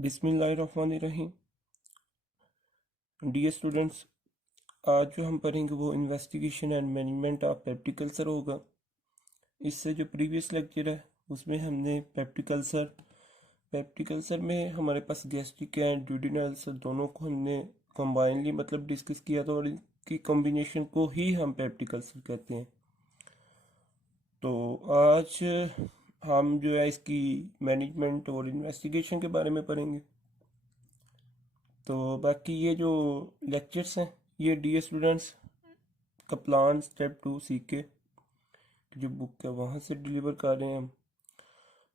बिस्मिल्लाहिर्रहमानिर्रहीम। Dear students, आज जो हम पढ़ेंगे वो investigation and management of peptic ulcer होगा। इससे जो प्रीवियस लेक्चर है उसमें हमने पेप्टिक अल्सर में हमारे पास गैस्ट्रिक एंड ड्यूडेनल अल्सर दोनों को हमने कंबाइनली मतलब डिस्कस किया था और इनकी कॉम्बिनेशन को ही हम पेप्टिक अल्सर कहते हैं। तो आज हम जो है इसकी मैनेजमेंट और इन्वेस्टिगेशन के बारे में पढ़ेंगे। तो बाकी ये जो लेक्चर्स हैं ये डियर स्टूडेंट्स कप्लान स्टेप 2 सीख के जो बुक है वहाँ से डिलीवर कर रहे हैं हम।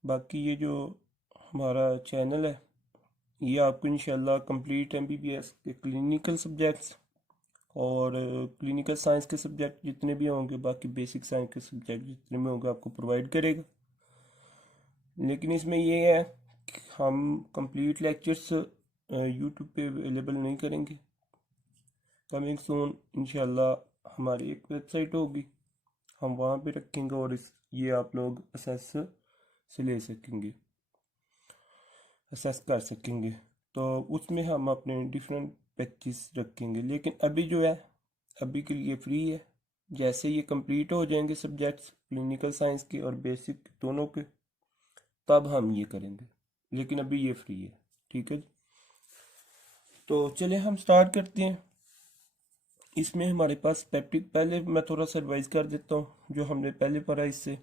बाकी ये जो हमारा चैनल है ये आपको इंशाल्लाह कंप्लीट एमबीबीएस के क्लिनिकल सब्जेक्ट्स और क्लिनिकल साइंस के सब्जेक्ट जितने भी होंगे, बाकी बेसिक साइंस के सब्जेक्ट जितने भी होंगे आपको प्रोवाइड करेगा। लेकिन इसमें ये है कि हम कंप्लीट लेक्चर्स यूट्यूब पे अवेलेबल नहीं करेंगे। कमिंग सून इंशाल्लाह हमारी एक वेबसाइट होगी, हम वहाँ पे रखेंगे और ये आप लोग असेस से ले सकेंगे, असेस कर सकेंगे। तो उसमें हम अपने डिफरेंट पैचेस रखेंगे। लेकिन अभी जो है अभी के लिए फ्री है। जैसे ये कंप्लीट हो जाएंगे सब्जेक्ट्स क्लिनिकल साइंस के और बेसिक दोनों के, तब हम ये करेंगे। लेकिन अभी ये फ्री है, ठीक है जी। तो चलिए हम स्टार्ट करते हैं। इसमें हमारे पास पेप्टिक, पहले मैं थोड़ा सा रिवाइज कर देता हूँ जो हमने पहले पढ़ा। इससे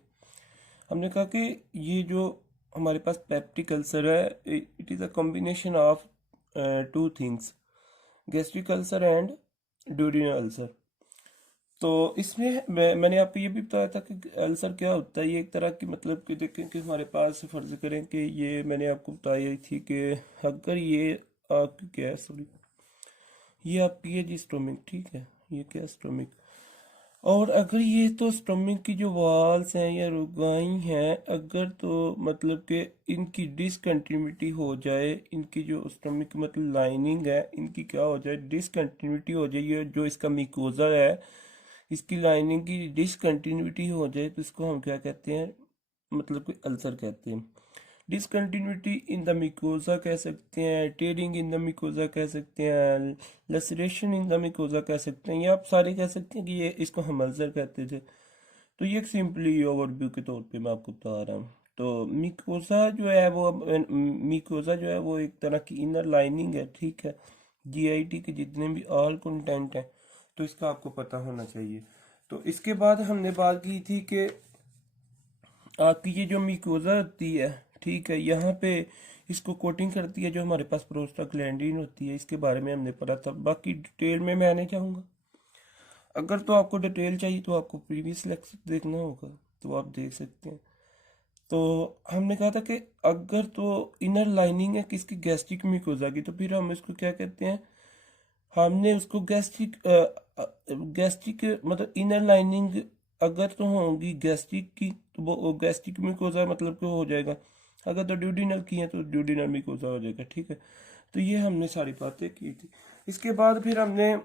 हमने कहा कि ये जो हमारे पास पेप्टिक अल्सर है it is a combination of two things, gastric ulcer and duodenal ulcer. तो इसमें मैंने आपको ये भी बताया था कि अल्सर क्या होता है। ये एक तरह की मतलब कि देखें कि हमारे पास फर्ज करें कि ये मैंने आपको बताई थी कि अगर ये आपकी क्या है, सॉरी, ये आपकी है जी स्टोमिक, ठीक है, ये क्या स्टोमिक। और अगर ये तो स्टोमिक की जो वॉल्स हैं या रुगाई हैं, अगर तो मतलब कि इनकी डिसकंटिन्यूटी हो जाए, इनकी जो स्टोमिक की मतलब लाइनिंग है इनकी क्या हो जाए, डिसकंटिन्यूटी हो जाए, ये जो इसका मिकोजा है इसकी लाइनिंग की डिसकंटिन्यूटी हो जाए तो इसको हम क्या कहते हैं, मतलब कि अल्सर कहते हैं। डिसकंटिन्यूटी इन द मिकोजा कह सकते हैं, टेयरिंग इन द मिकोजा कह सकते हैं, लसरेशन इन द मिकोजा कह सकते हैं, ये आप सारे कह सकते हैं कि ये इसको हम अल्सर कहते थे। तो ये एक सिंपली ओवरव्यू के तौर पे मैं आपको बता रहा हूँ। तो मिकोजा जो है वो मिकोजा जो है वो एक तरह की इनर लाइनिंग है, ठीक है। जीआईटी के जितने भी ऑल कंटेंट है तो इसका आपको पता होना चाहिए। तो इसके बाद हमने बात की थी कि आपकी ये जो मिकोजा होती है, ठीक है, यहाँ पे इसको कोटिंग करती है जो हमारे पास प्रोस्टाग्लैंडिन होती है। इसके बारे में हमने पढ़ा था, बाकी डिटेल में मैं नहीं चाहूँगा। अगर तो आपको डिटेल चाहिए तो आपको प्रीवियस लेक्चर देखना होगा, तो आप देख सकते हैं। तो हमने कहा था कि अगर तो इनर लाइनिंग है किसकी, गैस्ट्रिक मिकोजा की, तो फिर हम इसको क्या कहते हैं, हमने उसको गैस्ट्रिक मतलब इनर लाइनिंग अगर तो होगी गैस्ट्रिक की तो वो गैस्ट्रिक मिकोजा मतलब क्या हो जाएगा। अगर तो ड्यूडिनल की है तो ड्यूडिनल मिकोजा हो जाएगा, ठीक है। तो ये हमने सारी बातें की थी। इसके बाद फिर हमने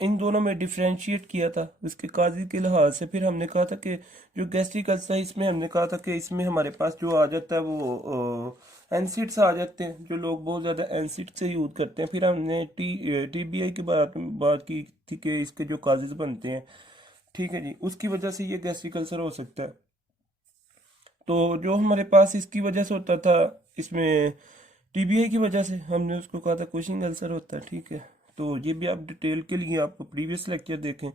इन दोनों में डिफ्रेंशिएट किया था उसके काजी के लिहाज से। फिर हमने कहा था कि जो गैस्ट्रिक अल्सर है इसमें हमने कहा था कि इसमें हमारे पास जो आ जाता है वो एनसिड्स आ जाते हैं, जो लोग बहुत ज़्यादा एनसिड से यूज़ करते हैं। फिर हमने टीबीआई की बात की थी कि इसके जो काजेज बनते हैं, ठीक है जी, उसकी वजह से ये गैस्ट्रिक अल्सर हो सकता है। तो जो हमारे पास इसकी वजह से होता था, इसमें टीबीआई की वजह से हमने उसको कहा था कुशिंग अल्सर होता है, ठीक है। तो ये भी आप डिटेल के लिए आप प्रीवियस लेक्चर देखें।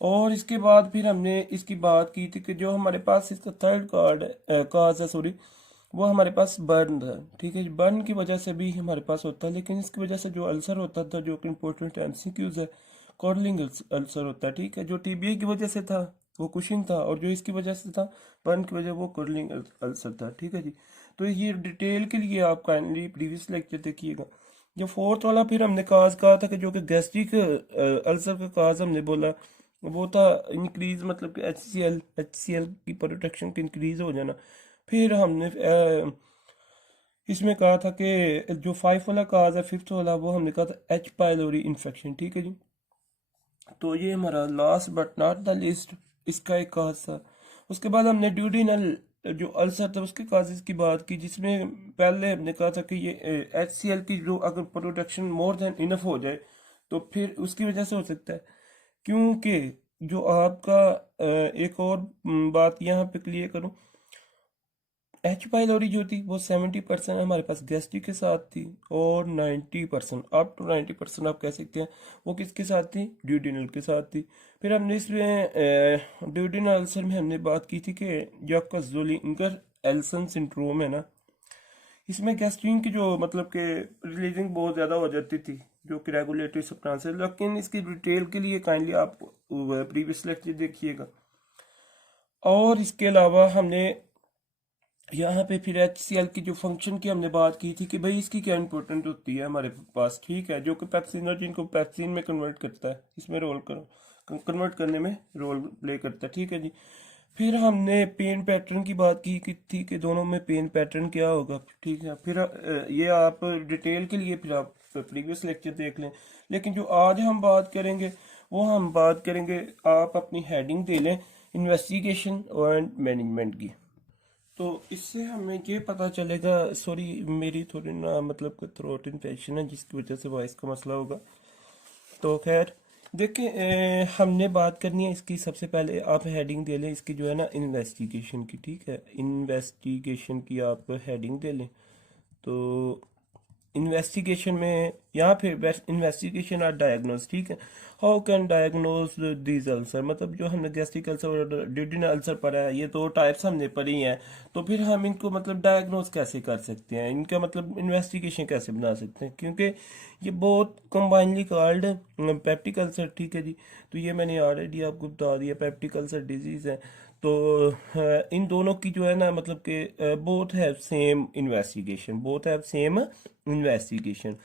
और इसके बाद फिर हमने इसकी बात की थी कि जो हमारे पास इसका थर्ड काज है, सॉरी, वो हमारे पास बर्न था, ठीक है। बर्न की वजह से भी हमारे पास होता है, लेकिन इसकी वजह से जो अल्सर होता था, जो कि इम्पोर्टेंट एमसीक्यूज है, कॉर्लिंग अल्सर होता है, ठीक है। जो टीबीआई की वजह से था वो कुशिंग था, और जो इसकी वजह से था बर्न की वजह वो कॉर्लिंग अल्सर था, ठीक है जी। तो ये डिटेल के लिए आप काइंडली प्रीवियस लेक्चर देखिएगा। जो फोर्थ वाला फिर हमने काज कहा था कि जो कि गैस्ट्रिक अल्सर का काज हमने बोला वो था इंक्रीज, मतलब कि एच सी एल की प्रोटेक्शन की इंक्रीज हो जाना। फिर हमने इसमें कहा था कि जो 5 वाला काज है, फिफ्थ वाला, वो हमने कहा था एच पाइलोरी इन्फेक्शन, ठीक है जी। तो ये हमारा last but not the list इसका एक काज था। उसके बाद हमने ड्यूडिनल जो अल्सर था उसके काजेज की बात की, जिसमें पहले हमने कहा था कि ये HCl की जो अगर प्रोडक्शन मोर देन इनफ हो जाए तो फिर उसकी वजह से हो सकता है। क्योंकि जो आपका एक और बात यहाँ पे क्लियर करूँ, एच पाइलोरी जो थी वो 70% हमारे पास गैस्ट्रिक के साथ थी, और 90% अप टू 90% आप कह सकते हैं वो किसके साथ थी, ड्यूडिनल के साथ थी। फिर हमने इसमें ड्यूडिनल अल्सर में हमने बात की थी कि जो आपका ज़ोलिंगर एल्सन सिंड्रोम है ना, इसमें गैस्ट्रिन की जो मतलब कि रिलीजिंग बहुत ज़्यादा हो जाती थी, जो कि रेगुलेटरी सब्सटेंस है। लेकिन इसकी डिटेल के लिए काइंडली आप प्रीवियस लेक्चर देखिएगा। और इसके अलावा हमने यहाँ पे फिर HCl की जो फंक्शन की हमने बात की थी कि भाई इसकी क्या इंपॉर्टेंट होती है हमारे पास, ठीक है, जो कि पेप्सिनर्जिन को पेप्सिन में कन्वर्ट करता है, इसमें रोल कन्वर्ट करने में रोल प्ले करता है, ठीक है जी। फिर हमने पेन पैटर्न की बात की थी कि दोनों में पेन पैटर्न क्या होगा, ठीक है। फिर ये आप डिटेल के लिए फिर आप प्रीवियस लेक्चर देख लें। लेकिन जो आज हम बात करेंगे वो हम बात करेंगे, आप अपनी हेडिंग दे लें इन्वेस्टिगेशन एंड मैनेजमेंट की। तो इससे हमें ये पता चलेगा, सॉरी मेरी थोड़ी ना मतलब कि थ्रोट इन्फेक्शन है जिसकी वजह से वॉइस का मसला होगा। तो खैर देखिए, हमने बात करनी है इसकी। सबसे पहले आप हेडिंग दे लें इसकी जो है ना इन्वेस्टिगेशन की, ठीक है, इन्वेस्टिगेशन की आप हेडिंग दे लें। तो इन्वेस्टिगेशन में यहाँ पे इन्वेस्टिगेशन आर डायग्नोस, ठीक है। How can diagnose these ulcer, मतलब जो हमने गैस्ट्रिक अल्सर और ड्यूडेनल अल्सर पढ़ा है, ये दो टाइप्स हमने पढ़ी हैं, तो फिर हम इनको मतलब डायग्नोस कैसे कर सकते हैं, इनका मतलब इन्वेस्टिगेशन कैसे बना सकते हैं, क्योंकि ये बहुत कंबाइनली कॉल्ड पेप्टिक अल्सर, ठीक है जी। तो ये मैंने ऑलरेडी आपको बता दिया, पेप्टिक अल्सर डिजीज़ है। तो इन दोनों की जो है ना मतलब कि both have same investigation, both have same investigation.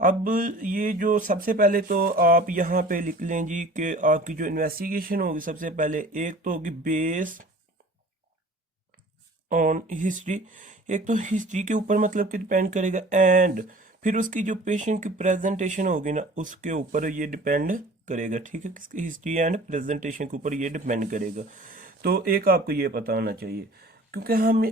अब ये जो सबसे पहले तो आप यहाँ पे लिख लें जी कि आपकी जो इन्वेस्टिगेशन होगी सबसे पहले एक तो होगी बेस ऑन हिस्ट्री, एक तो हिस्ट्री के ऊपर मतलब कि डिपेंड करेगा, एंड फिर उसकी जो पेशेंट की प्रेजेंटेशन होगी ना उसके ऊपर ये डिपेंड करेगा, ठीक है, किसकी हिस्ट्री एंड प्रेजेंटेशन के ऊपर ये डिपेंड करेगा। तो एक आपको ये पता होना चाहिए, क्योंकि हम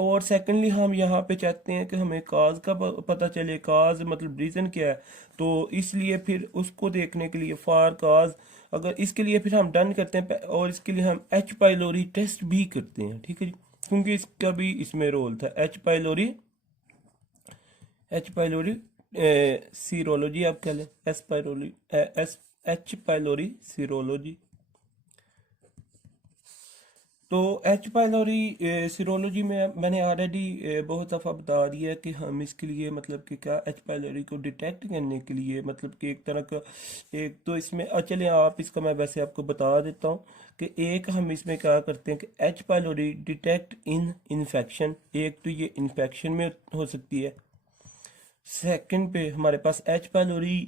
और सेकंडली हम यहाँ पे चाहते हैं कि हमें काज का पता चले, काज मतलब रीज़न क्या है। तो इसलिए फिर उसको देखने के लिए फॉर काज, अगर इसके लिए फिर हम डन करते हैं, और इसके लिए हम एच पाइलोरी टेस्ट भी करते हैं, ठीक है जी, क्योंकि इसका भी इसमें रोल था। एच पाइलोरी सीरोलॉजी आप कह लें, एच पाइलोरी सीरोलॉजी। तो एच पाइलोरी सीरोलॉजी में मैंने ऑलरेडी बहुत दफ़ा बता दिया कि हम इसके लिए मतलब कि क्या एच पाइलोरी को डिटेक्ट करने के लिए मतलब कि एक तरह का, एक तो इसमें चलिए आप इसका मैं वैसे आपको बता देता हूँ कि एक हम इसमें क्या करते हैं कि एच पाइलोरी डिटेक्ट इन इन्फेक्शन, एक तो ये इन्फेक्शन में हो सकती है। सेकंड पे हमारे पास एच पाइलोरी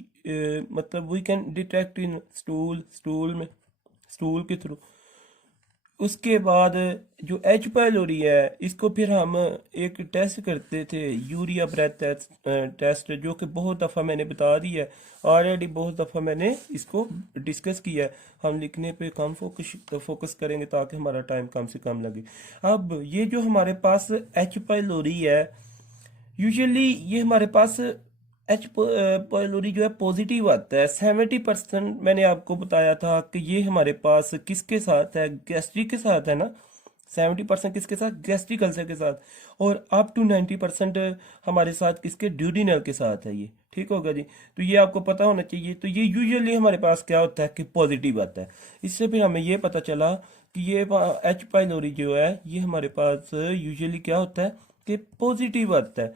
मतलब we can detect in stool में, स्टूल के थ्रू। उसके बाद जो एच पाइलोरी है इसको फिर हम एक टेस्ट करते थे, यूरिया ब्रेथ टेस्ट, जो कि बहुत दफ़ा मैंने बता दिया है ऑलरेडी, बहुत दफ़ा मैंने इसको डिस्कस किया है। हम लिखने पे कम फोकस करेंगे ताकि हमारा टाइम कम से कम लगे। अब ये जो हमारे पास एच पाइलोरी है, यूजुअली ये हमारे पास एच पाइलोरी जो है पॉजिटिव आता है 70%। मैंने आपको बताया था कि ये हमारे पास किसके साथ है, गैस्ट्रिक के साथ है ना। 70% किसके साथ, गैस्ट्रिक अल्सर के साथ, और अप टू 90% हमारे साथ किसके, ड्यूडिनल के साथ है ये, ठीक होगा जी। तो ये आपको पता होना चाहिए। तो ये यूजुअली हमारे पास क्या होता है कि पॉजिटिव आता है। इससे फिर हमें ये पता चला कि ये एच पाइलोरी जो है ये हमारे पास यूजुअली क्या होता है कि पॉजिटिव आता है,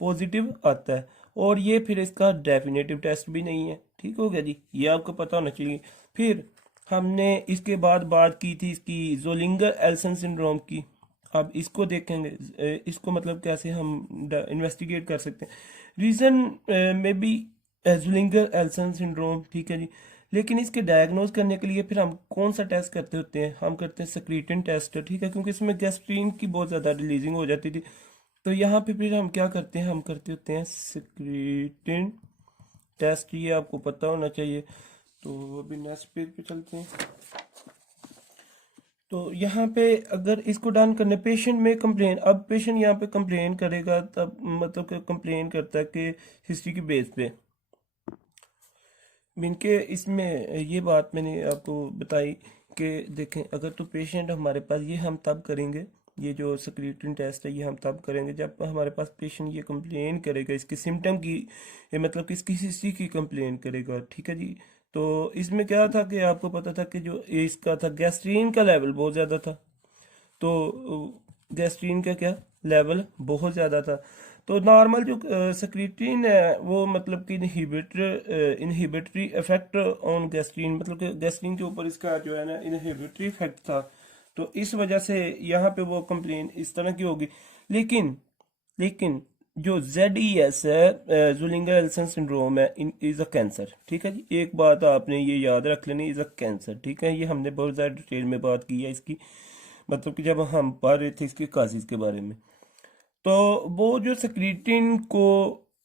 पॉजिटिव आता है। और ये फिर इसका डेफिनेटिव टेस्ट भी नहीं है, ठीक हो गया जी, ये आपको पता होना चाहिए। फिर हमने इसके बाद बात की थी इसकी ज़ोलिंगर एल्सन सिंड्रोम की। अब इसको देखेंगे, इसको मतलब कैसे हम इन्वेस्टिगेट कर सकते हैं। रीज़न में बी ज़ोलिंगर एल्सन सिंड्रोम, ठीक है जी। लेकिन इसके डायग्नोज करने के लिए फिर हम कौन सा टेस्ट करते होते हैं, हम करते हैं सक्रीटिन टेस्ट, ठीक है, क्योंकि इसमें गैस्ट्रीन की बहुत ज़्यादा रिलीजिंग हो जाती थी। तो यहाँ पे फिर हम क्या करते हैं, हम करते होते हैं सक्रीटिन टेस्ट, ये आपको पता होना चाहिए। तो अभी नेक्स्ट पेज पे चलते हैं। तो यहाँ पे अगर इसको डन करने पेशेंट में कंप्लेन, अब पेशेंट यहाँ पे कंप्लेन करेगा, तब मतलब कि कंप्लेन करता है कि हिस्ट्री की बेस पे इनके इसमें ये बात मैंने आपको बताई कि देखें, अगर तो पेशेंट हमारे पास, ये हम तब करेंगे, ये जो स्क्रीनिंग टेस्ट है ये हम तब करेंगे जब हमारे पास पेशेंट ये कंप्लेन करेगा इसके सिम्टम की, ये मतलब कि इसकी हिस्ट्री की कंप्लेन करेगा, ठीक है जी। तो इसमें क्या था कि आपको पता था कि जो इसका था गैस्ट्रीन का लेवल बहुत ज़्यादा था, तो गैस्ट्रीन का क्या लेवल बहुत ज़्यादा था। तो नॉर्मल जो सक्रीटिन है वो मतलब कि इनहिबिटरी इफेक्ट ऑन गैस्ट्रीन, मतलब कि गैस्ट्रीन के ऊपर इसका जो है ना इनहिबिटरी इफेक्ट था, तो इस वजह से यहाँ पे वो कंप्लेन इस तरह की होगी। लेकिन लेकिन जो ZES है, ज़ुलिंगर एल्सन सिंड्रोम है, इन इज़ अ कैंसर, ठीक है जी। एक बात आपने ये याद रख लेनी, इज़ अ कैंसर, ठीक है। ये हमने बहुत ज़्यादा डिटेल में बात की है इसकी, मतलब कि जब हम पढ़ रहे थे इसके काजेज के बारे में। तो वो जो सक्रीटिन को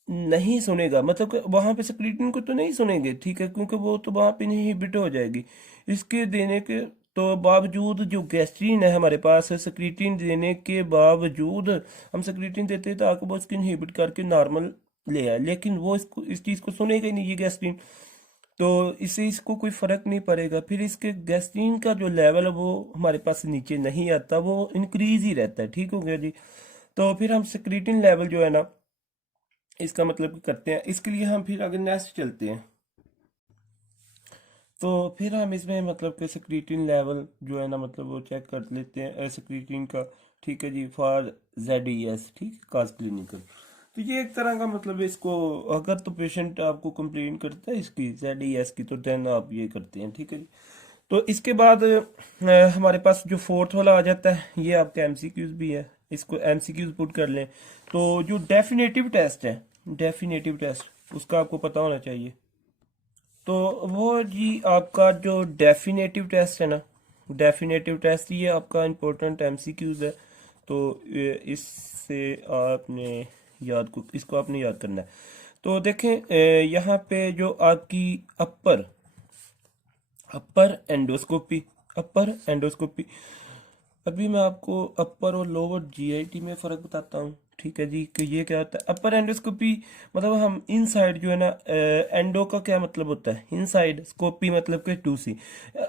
नहीं सुनेगा, मतलब कि वहां पे सक्रीटिन को तो नहीं सुनेंगे, ठीक है, क्योंकि वो तो वहां पे इनहिबिट हो जाएगी। इसके देने के तो बावजूद जो गैस्ट्रीन है हमारे पास, सक्रीटिन देने के बावजूद हम सक्रीटिन देते हैं ताकि वो इसको इनहिबिट करके नॉर्मल ले आए, लेकिन वो इसको इस चीज़ को सुनेगा ही नहीं ये गैस्ट्रीन। तो इससे इसको कोई फर्क नहीं पड़ेगा, फिर इसके गैस्ट्रीन का जो लेवल है वो हमारे पास नीचे नहीं आता, वो इंक्रीज ही रहता है, ठीक हो गया जी। तो फिर हम सक्रीटिन लेवल जो है ना इसका मतलब करते हैं, इसके लिए हम फिर अगर नेक्स्ट चलते हैं, तो फिर हम इसमें मतलब कि सक्रीटिन लेवल जो है ना मतलब वो चेक कर लेते हैं सक्रीटिन का, ठीक है जी, फॉर ZES, ठीक, काज क्लिनिकल। तो ये एक तरह का मतलब इसको, अगर तो पेशेंट आपको कंप्लेन करता है इसकी ZES की, तो देन आप ये करते हैं, ठीक है जी। तो इसके बाद हमारे पास जो फोर्थ वाला आ जाता है, ये आपका MCQs भी है, इसको MCQs पुट कर लें। तो जो डेफिनेटिव टेस्ट है, डेफिनेटिव टेस्ट उसका आपको पता होना चाहिए। तो वो जी आपका जो डेफिनेटिव टेस्ट है ना, डेफिनेटिव टेस्ट ये आपका इम्पोर्टेंट MCQs है। तो इससे आपने इसको आपने याद करना है। तो देखें यहाँ पे जो आपकी अपर अपर एंडोस्कोपी, अपर एंडोस्कोपी, अभी मैं आपको अपर और लोअर GIT में फ़र्क बताता हूँ, ठीक है जी, कि ये क्या होता है अपर एंडोस्कोपी। मतलब हम इनसाइड जो है ना, एंडो का क्या मतलब होता है इनसाइड, स्कोपी मतलब कि 2C,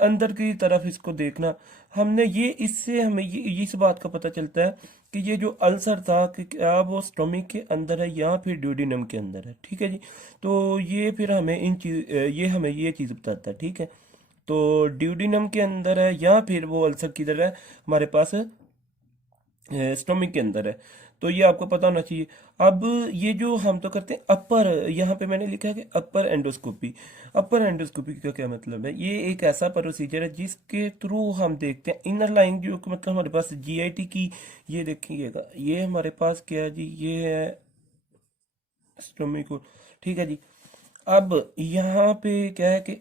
अंदर की तरफ इसको देखना। हमने ये इससे हमें ये इस बात का पता चलता है कि ये जो अल्सर था कि क्या वो स्टोमिक के अंदर है या फिर ड्यूडिनम के अंदर है, ठीक है जी। तो ये फिर हमें ये हमें ये चीज़ बताता है, ठीक है। तो ड्यूडिनम के अंदर है या फिर वो अल्सर किधर है हमारे पास, स्टोमिक के अंदर है। तो ये आपको पता होना चाहिए। अब ये जो हम तो करते हैं अपर, यहाँ पे मैंने लिखा है कि अपर एंडोस्कोपी। अपर एंडोस्कोपी का क्या मतलब है, ये एक ऐसा प्रोसीजर है जिसके थ्रू हम देखते हैं इनर लाइन, जो कि मतलब हमारे पास GIT की, ये देखिएगा ये हमारे पास क्या है जी, ये है स्टोमिक, ठीक है जी। अब यहाँ पे क्या है कि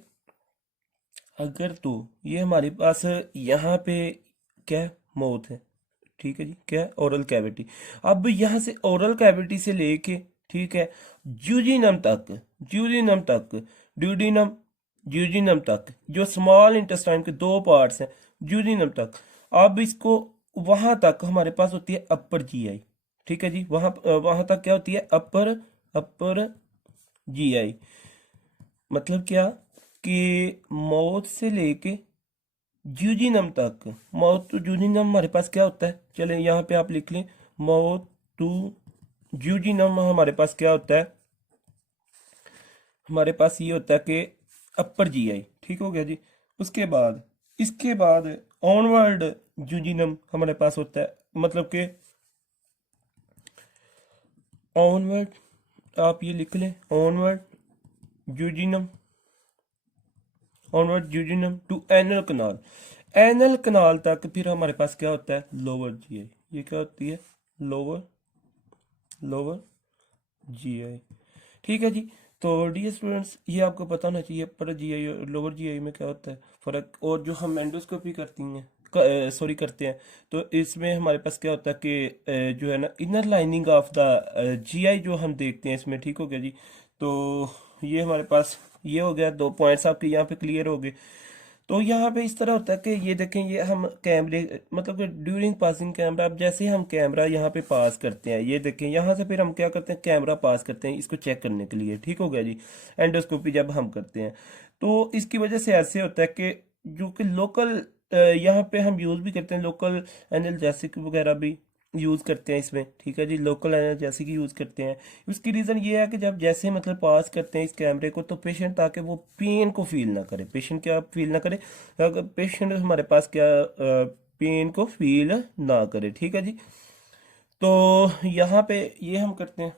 अगर तो ये हमारे पास यहाँ पे क्या है, माउथ है, ठीक है जी, क्या है ओरल कैविटी। अब यहाँ से ओरल कैविटी से लेके, ठीक है, ज्यूजिनम तक, ज्यूजिनम तक, ड्यूडिनम, ज्यूजिनम तक, जो स्मॉल इंटेस्टाइन के दो पार्ट्स हैं, ज्यूजिनम तक। अब इसको वहां तक हमारे पास होती है अपर GI, ठीक है जी, वहां वहां तक क्या होती है अपर अपर GI। मतलब क्या कि माउथ से लेके ज्यूजिनम तक, माउथ टू ज्यूजिनम हमारे पास क्या होता है, चले यहाँ पे आप लिख लें, माउथ टू ज्यूजिनम हमारे पास क्या होता है, हमारे पास ये होता है कि अपर GI, ठीक हो गया जी। उसके बाद इसके बाद ऑनवर्ड ज्यूजिनम हमारे पास होता है, मतलब कि ऑनवर्ड, आप ये लिख लें onward jejunum, onward jejunum to anal canal, anal canal तक फिर हमारे पास क्या होता है लोअर GI। ये क्या होती है लोअर लोअर GI, ठीक है जी। तो डियर स्टूडेंट्स ये आपको पता होना चाहिए अपर GI और लोअर GI में क्या होता है फ़र्क। और जो हम एंडोस्कोपी करती हैं, सॉरी करते हैं, तो इसमें हमारे पास क्या होता है कि जो है ना inner lining of the GI जो हम देखते हैं इसमें, ठीक हो गया जी। तो ये हमारे पास ये हो गया, 2 पॉइंट्स आपके यहाँ पे क्लियर हो गए। तो यहाँ पे इस तरह होता है कि ये देखें, ये हम कैमरे मतलब कि ड्यूरिंग पासिंग कैमरा, अब जैसे ही हम कैमरा यहाँ पे पास करते हैं, ये देखें यहाँ से फिर हम क्या करते हैं, कैमरा पास करते हैं इसको चेक करने के लिए, ठीक हो गया जी। एंडोस्कोपी जब हम करते हैं तो इसकी वजह से ऐसे होता है कि जो कि लोकल यहाँ पे हम यूज़ भी करते हैं, लोकल एनाल्जेसिक वगैरह भी यूज़ करते हैं इसमें, ठीक है जी, लोकल एनाल्जेसिक यूज़ करते हैं। उसकी रीज़न ये है कि जब जैसे मतलब पास करते हैं इस कैमरे को, तो पेशेंट ताकि वो पेन को फील ना करे, पेशेंट क्या फील ना करे, अगर पेशेंट हमारे पास क्या पेन को फील ना करे, ठीक है जी। तो यहाँ पे ये हम करते हैं।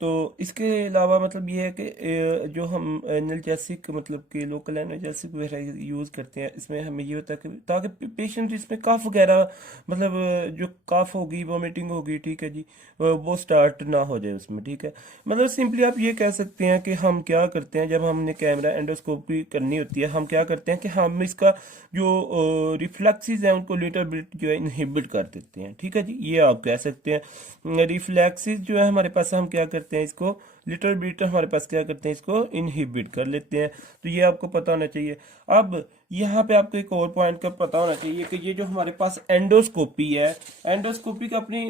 तो इसके अलावा मतलब ये है कि जो हम एनाल्जेसिक मतलब कि लोकल एनाल्जेसिक वगैरह यूज़ करते हैं, इसमें हमें ये होता है कि ताकि पेशेंट इसमें कफ वगैरह मतलब जो कफ होगी, वोमिटिंग होगी, ठीक है जी, वो स्टार्ट ना हो जाए उसमें, ठीक है। मतलब सिंपली आप ये कह सकते हैं कि हम क्या करते हैं, जब हमने कैमरा एंडोस्कोपी करनी होती है, हम क्या करते हैं कि हम इसका जो रिफ्लेक्सेस हैं उनको लिटिल बिट जो है इनहिबिट कर देते हैं, ठीक है जी, ये आप कह सकते हैं। रिफ्लेक्सेस जो है हमारे पास, हम क्या करते हैं इसको लिटिल बिट हमारे पास क्या करते हैं, इसको इनहिबिट कर लेते हैं। तो ये आपको पता होना चाहिए। अब यहाँ पे आपको एक और पॉइंट का पता होना चाहिए कि ये जो हमारे पास एंडोस्कोपी है, एंडोस्कोपी का अपनी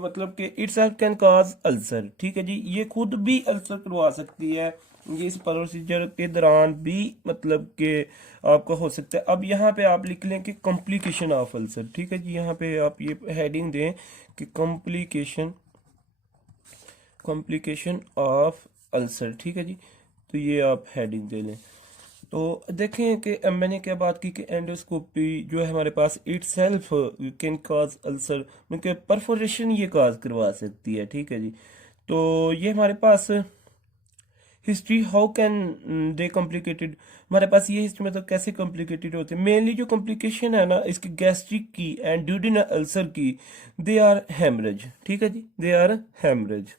मतलब कि इट्स कैन कॉज अल्सर, ठीक है जी, ये खुद भी अल्सर करवा सकती है, ये इस प्रोसीजर के दौरान भी मतलब कि आपका हो सकता है। अब यहाँ पे आप लिख लें कि कॉम्प्लिकेशन ऑफ अल्सर, ठीक है जी, यहाँ पे आप ये हेडिंग दें कि कॉम्प्लिकेशन, कॉम्प्लिकेशन ऑफ अल्सर, ठीक है जी, तो ये आप हेडिंग दे लें। तो देखें कि मैंने क्या बात की कि एंडोस्कोपी जो है हमारे पास itself can cause ulcer, मतलब परफोरेशन ये काज करवा सकती है, ठीक है जी। तो ये हमारे पास history, how can they complicated, हमारे पास ये हिस्ट्री मतलब कैसे कॉम्प्लिकेटेड होते हैं। मेनली जो कॉम्प्लिकेशन है ना इसकी गैस्ट्रिक की एंड ड्यूडेनल अल्सर की, दे आर हेमरेज, ठीक है जी, दे आर हेमरेज,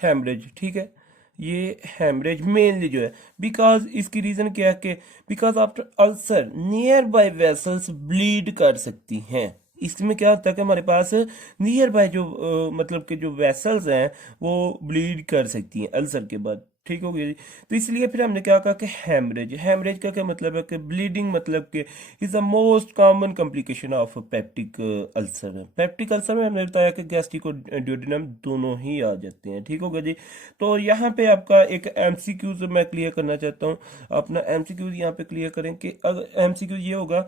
हेमरेज, ठीक है, ये हेमरेज मेनली जो है, बिकॉज इसकी रीजन क्या है कि because after ulcer near by vessels bleed कर सकती हैं। इसमें क्या होता है कि हमारे पास नियर बाय जो मतलब कि जो वेसल्स हैं वो ब्लीड कर सकती हैं अल्सर के बाद, ठीक हो गया जी। तो इसलिए फिर हमने क्या कहा कि हेमरेज, हेमरेज का क्या मतलब है कि ब्लीडिंग मतलब कि is the most common complication of peptic ulcer. Peptic ulcer में हमने बताया कि गैस्ट्रिक और ड्यूडेनम दोनों ही आ जाते हैं, ठीक हो गया जी। तो यहाँ पे आपका एक एमसीक्यूज मैं क्लियर करना चाहता हूँ, अपना एमसीक्यूज यहाँ पे क्लियर करें कि अगर एमसीक्यूज ये होगा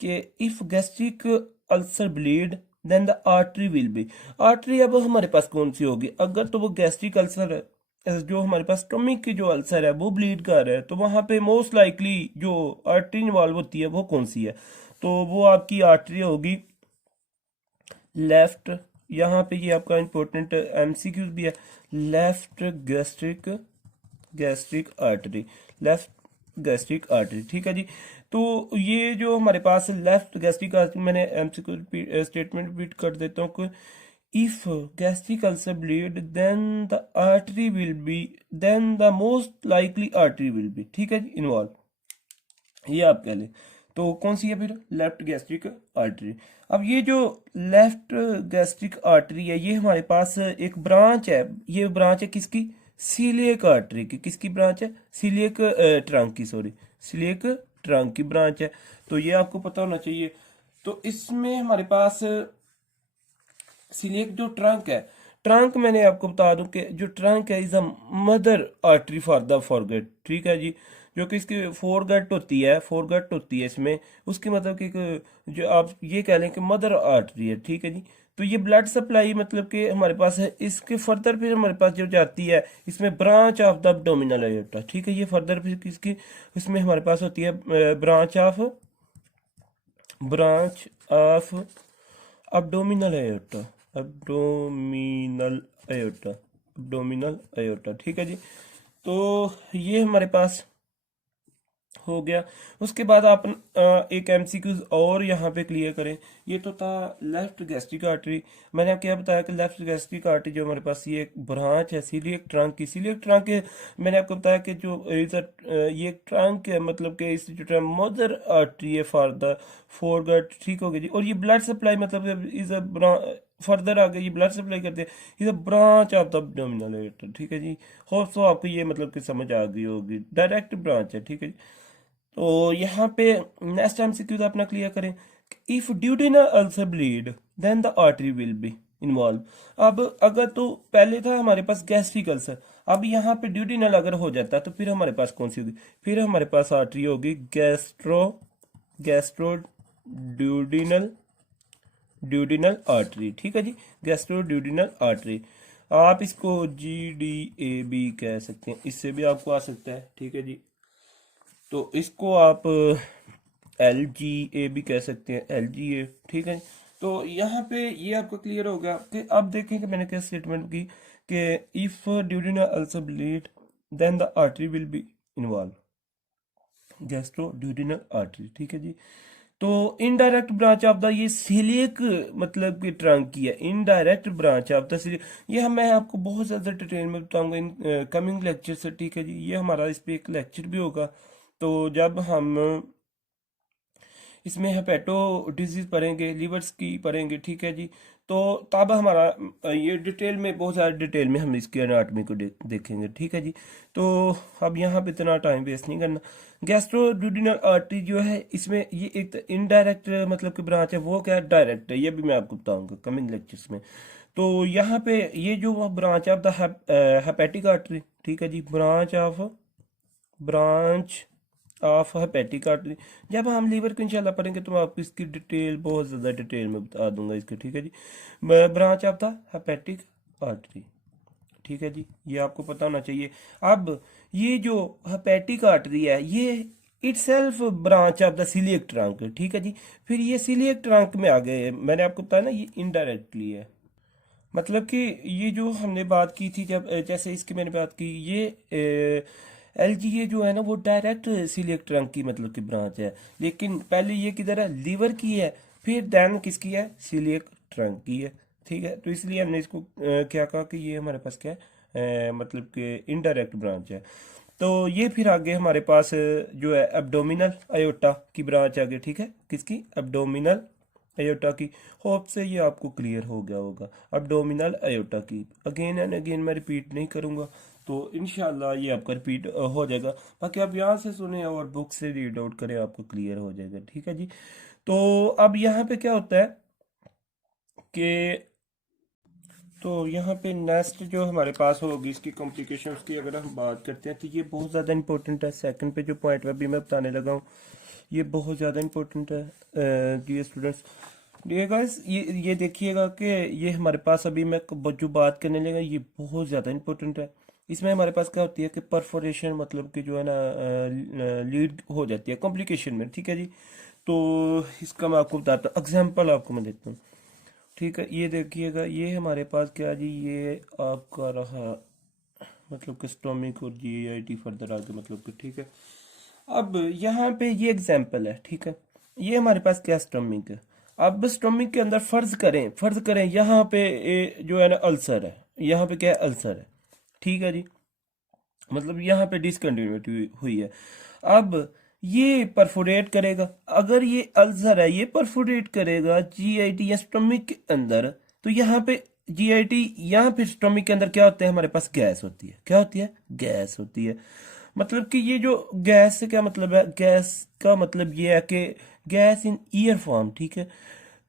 कि if gastric ulcer bleed then the artery will be, artery अब हमारे पास कौन सी होगी, अगर तो वो गैस्ट्रिक अल्सर है जो हमारे पास स्टमक की जो अल्सर है वो ब्लीड कर रहा है, तो वहां पे मोस्ट लाइकली जो आर्टरी इन्वॉल्व होती है वो कौन सी है, तो वो आपकी आर्टरी होगी लेफ्ट। यहाँ पे ये आपका इंपॉर्टेंट एमसीक्यूज भी है, left gastric, gastric artery, left gastric artery, ठीक है जी। तो ये जो हमारे पास लेफ्ट गैस्ट्रिक आर्टरी, मैंने एमसीक्यू स्टेटमेंट रिपीट कर देता हूँ कि if gastric ulcer bleed then the artery will be, then the most likely artery will be, ठीक है जी, इन्वॉल्व, ये आप कह लें। तो कौन सी है फिर, लेफ्ट गैस्ट्रिक आर्टरी। अब ये जो लेफ्ट गैस्ट्रिक आर्टरी है ये हमारे पास एक ब्रांच है, ये ब्रांच है किसकी, सीलिएक आर्टरी की, किसकी ब्रांच है, सीलिएक ट्रंक की, सॉरी, सीलिएक ट्रंक की ब्रांच है। तो ये आपको पता होना चाहिए। तो इसमें हमारे पास सिलिएक जो ट्रंक है, ट्रंक मैंने आपको बता दूं कि जो ट्रंक है is a mother artery for the forgot, ठीक है जी, जो कि इसकी फोरगट होती है, फोरगट होती है इसमें, उसकी मतलब कि जो आप ये कह लें कि मदर आर्टरी है, ठीक है जी। तो ये ब्लड सप्लाई मतलब कि हमारे पास है, इसके फर्दर फिर हमारे पास जो जाती है इसमें ब्रांच ऑफ द एब्डोमिनल एयोर्टा, ठीक है, ये फर्दर फिर किसकी, इसमें हमारे पास होती है branch of, branch of abdominal aorta, abdominal aorta, abdominal aorta, ठीक है जी। तो ये हमारे पास हो गया। उसके बाद आप एक एमसीक्यूज और यहाँ पे क्लियर करें। ये तो था लेफ्ट गैस्ट्रिक आर्टरी, मैंने आपको क्या बताया कि लेफ्ट गैस्ट्रिक आर्टरी जो हमारे पास ये एक ब्रांच है सीलिएक ट्रंक की, सीलिएक ट्रंक है, मैंने आपको बताया कि जो ये ट्रंक है मतलब कि इस जो मदर आर्टरी है फॉर द फोरगट, ठीक हो गया जी। और ये ब्लड सप्लाई मतलब इज अ फर्दर आगे ये ब्लड सप्लाई करते हैं, is a branch of the abdominal aorta. ठीक है जी, होप सो आपको ये मतलब कि समझ आ गई होगी, डायरेक्ट ब्रांच है। ठीक है जी, तो यहाँ पे नेक्स्ट MCQ अपना क्लियर करें। If duodenal ulcer bleed then the artery will be involve. अब अगर तो पहले था हमारे पास गैस्ट्रिक अल्सर, अब यहाँ पे ड्यूडेनल अगर हो जाता तो फिर हमारे पास कौन सी होगी, फिर हमारे पास आर्टरी होगी गैस्ट्रो ड्यूडिनल ड्यूडिनल आर्टरी। ठीक है जी, गैस्ट्रो ड्यूडिनल आर्टरी, आप इसको GDAB कह सकते हैं, इससे भी आपको आ सकता है। ठीक है जी, तो इसको आप LGA भी कह सकते हैं, LGA। ठीक है, तो यहाँ पे ये आपको क्लियर होगा कि अब देखें कि मैंने क्या स्टेटमेंट की कि if duodenal ulcer bleed then the artery will be involve, gastro duodenal artery. ठीक है जी, तो इनडायरेक्ट ब्रांच ऑफ द ये सीलियक मतलब कि ट्रंक की है, indirect branch of the celiac, ये मैं आपको बहुत ज़्यादा डिटेल में बताऊंगा इन कमिंग लेक्चर से। ठीक है जी, ये हमारा इस पे एक लेक्चर भी होगा, तो जब हम इसमें हेपेटो डिजीज पढ़ेंगे, लिवर्स की पढ़ेंगे। ठीक है जी, तो तब हमारा ये डिटेल में, बहुत ज़्यादा डिटेल में हम इसकी एनाटॉमी को देखेंगे। ठीक है जी, तो अब यहाँ पे इतना टाइम वेस्ट नहीं करना। गैस्ट्रोड्यूडिनल आर्टरी जो है, इसमें ये एक इनडायरेक्ट मतलब कि ब्रांच है, वो क्या डायरेक्ट है, ये भी मैं आपको बताऊंगा कमिंग लेक्चर्स में। तो यहाँ पे ये जो branch of the hepatic artery, ठीक है जी, ब्रांच ऑफ हेपेटिक आर्टरी, जब हम लीवर को इंशाल्लाह पढ़ेंगे तो मैं आपको इसकी डिटेल बहुत ज़्यादा डिटेल में बता दूंगा इसके। ठीक है जी, branch of the hepatic artery. ठीक है जी, ये आपको पता होना चाहिए। अब ये जो हेपेटिक आर्टरी है, ये itself branch of the coeliac trunk. ठीक है जी, फिर ये सीलियक ट्रंक में आ गए, मैंने आपको बताया ना ये इनडायरेक्टली है, मतलब कि ये जो हमने बात की थी, जब जैसे इसकी मैंने बात की, ये LGA जो है ना वो डायरेक्ट सीलियक ट्रंक की मतलब की ब्रांच है, लेकिन पहले ये किधर है, लीवर की है, फिर देन किसकी है, सीलियक ट्रंक की है। ठीक है, तो इसलिए हमने इसको क्या कहा कि ये हमारे पास क्या है, मतलब कि इनडायरेक्ट ब्रांच है। तो ये फिर आगे हमारे पास जो है एब्डोमिनल अयोटा की ब्रांच आगे। ठीक है, किसकी, एब्डोमिनल अयोटा की। होप से ये आपको क्लियर हो गया होगा, एब्डोमिनल अयोटा की। अगेन एंड अगेन मैं रिपीट नहीं करूंगा, तो इनशाला ये आपका रिपीट हो जाएगा। बाकी आप यहाँ से सुने और बुक से रीड आउट करें, आपको क्लियर हो जाएगा। ठीक है जी, तो अब यहाँ पे क्या होता है कि, तो यहाँ पे नेक्स्ट जो हमारे पास होगी इसकी कॉम्प्लिकेशंस की अगर हम बात करते हैं, तो ये बहुत ज़्यादा इंपॉर्टेंट है। सेकंड पे जो पॉइंट अभी मैं बताने लगा हूँ, ये बहुत ज़्यादा इंपॉर्टेंट है डियर स्टूडेंट्स। डियर गाइस, ये देखिएगा कि ये हमारे पास अभी मैं जो बात करने लगा, ये बहुत ज़्यादा इंपॉर्टेंट है। इसमें हमारे पास क्या होती है कि परफोरेशन मतलब कि जो है ना लीड हो जाती है कॉम्प्लिकेशन में। ठीक है जी, तो इसका मैं आपको बताता हूँ, एग्जाम्पल आपको मैं देता हूँ। ठीक है, ये देखिएगा, ये हमारे पास क्या जी, ये आपका रहा मतलब कि स्टोमिक और GIT फर्दर आगे मतलब कि। ठीक है, अब यहाँ पे ये एग्जाम्पल है। ठीक है, ये हमारे पास क्या स्टोमिक है। अब स्टोमिक के अंदर फर्ज करें यहाँ पे जो है ना अल्सर है, यहाँ पे क्या है, अल्सर है। ठीक है जी, मतलब यहाँ पे डिसकंटिन्यूटी हुई है। अब ये परफोरेट करेगा, अगर ये अल्सर है, ये परफोरेट करेगा GIT या स्टोमिक के अंदर, तो यहाँ पे GIT, यहाँ पे स्टोमिक के अंदर क्या होता है, हमारे पास गैस होती है। क्या होती है, गैस होती है। मतलब कि ये जो गैस से क्या मतलब है, गैस का मतलब ये है कि गैस इन ईयर फॉर्म। ठीक है,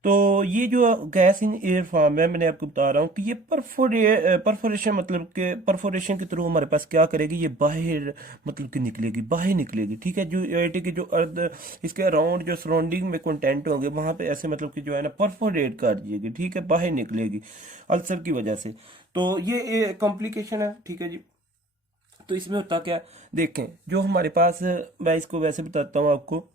तो ये जो गैस इन एयर फॉर्म है, मैंने आपको बता रहा हूँ कि ये परफोरेशन मतलब के परफोरेशन के थ्रू हमारे पास क्या करेगी, ये बाहर मतलब कि निकलेगी, बाहर निकलेगी। ठीक है, जो GIT के जो अर्ध इसके अराउंड जो सराउंडिंग में कंटेंट होंगे, वहां पे ऐसे मतलब कि जो है ना परफोरेट कर दीजिएगी। ठीक है, बाहर निकलेगी अल्सर की वजह से। तो ये कॉम्प्लिकेशन है। ठीक है जी, तो इसमें होता क्या है, देखें जो हमारे पास, मैं इसको वैसे बताता हूँ आपको,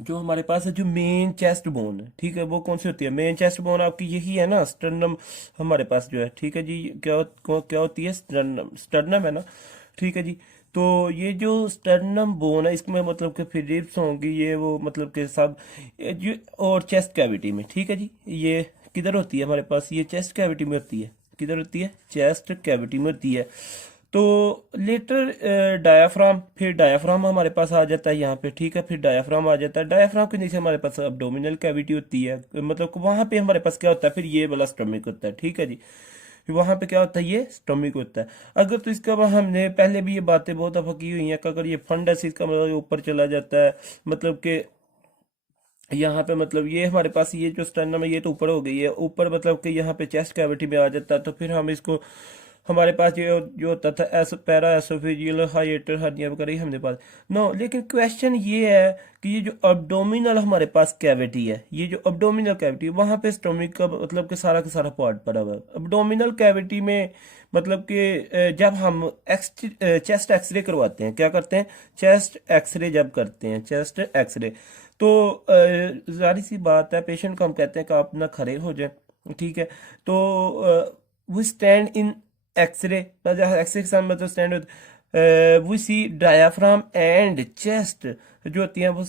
जो हमारे पास है जो मेन चेस्ट बोन है। ठीक है, वो कौन सी होती है, मेन चेस्ट बोन आपकी यही है ना, स्टर्नम हमारे पास जो है। ठीक है जी, क्या होती है, स्टर्नम है ना। ठीक है जी, तो ये जो स्टर्नम बोन है, इसमें मतलब कि फिर रिब्स होंगी, ये वो मतलब कि सब जो, और चेस्ट कैविटी में। ठीक है जी, ये किधर होती है हमारे पास, ये चेस्ट कैविटी में होती है। किधर होती है, चेस्ट कैविटी में होती है। तो लेटर डायाफ्राम, फिर डायाफ्राम हमारे पास आ जाता है यहाँ पे, ठीक है। फिर डायाफ्राम आ जाता है, डायाफ्राम के नीचे हमारे पास अब्डोमिनल कैविटी होती है, मतलब वहां पे हमारे पास क्या होता है, फिर ये वाला स्टमक होता है, ठीक है जी। वहां पे क्या होता है, ये स्टमक होता है। अगर तो इसका हमने पहले भी ये बातें बहुत दफा की हुई हैं कि अगर ये फंडस इसका मतलब ऊपर चला जाता है, मतलब कि यहाँ पे मतलब ये हमारे पास ये जो स्टर्नम है ये तो ऊपर हो गई है, ऊपर मतलब कि यहाँ पे चेस्ट कैविटी में आ जाता है, तो फिर हम इसको हमारे पास ये जो होता था एस पैरा एसोफेजियल हाइएटर हर्निया वगैरह ये हमने पास नो। लेकिन क्वेश्चन ये है कि ये जो अब्डोमिनल हमारे पास कैविटी है, ये जो अब्डोमिनल कैविटी है वहां पे स्टोमिक का मतलब कि सारा का सारा पार्ट पड़ा हुआ है अब्डोमिनल कैविटी में। मतलब कि जब हम चेस्ट एक्सरे करवाते हैं, क्या करते हैं, चेस्ट एक्सरे जब करते हैं, चेस्ट एक्सरे, तो जारी सी बात है, पेशेंट को हम कहते हैं कि आप ना खड़े हो जाए, ठीक है। तो we stand in x-ray, x-ray के साथ मतलब stand, we see diaphragm and chest जो होती हैं वो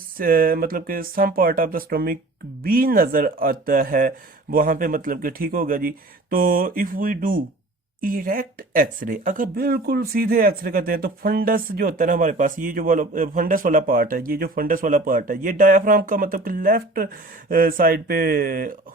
मतलब कि some part of the stomach भी नजर आता है वहां पे, मतलब कि ठीक होगा जी। तो if we do erect x-ray, अगर बिल्कुल सीधे एक्सरे करते हैं तो फंडस जो होता है ना हमारे पास, ये जो वाला फंडस वाला पार्ट है, ये जो फंडस वाला पार्ट है ये डायाफ्राम का मतलब कि लेफ्ट साइड पे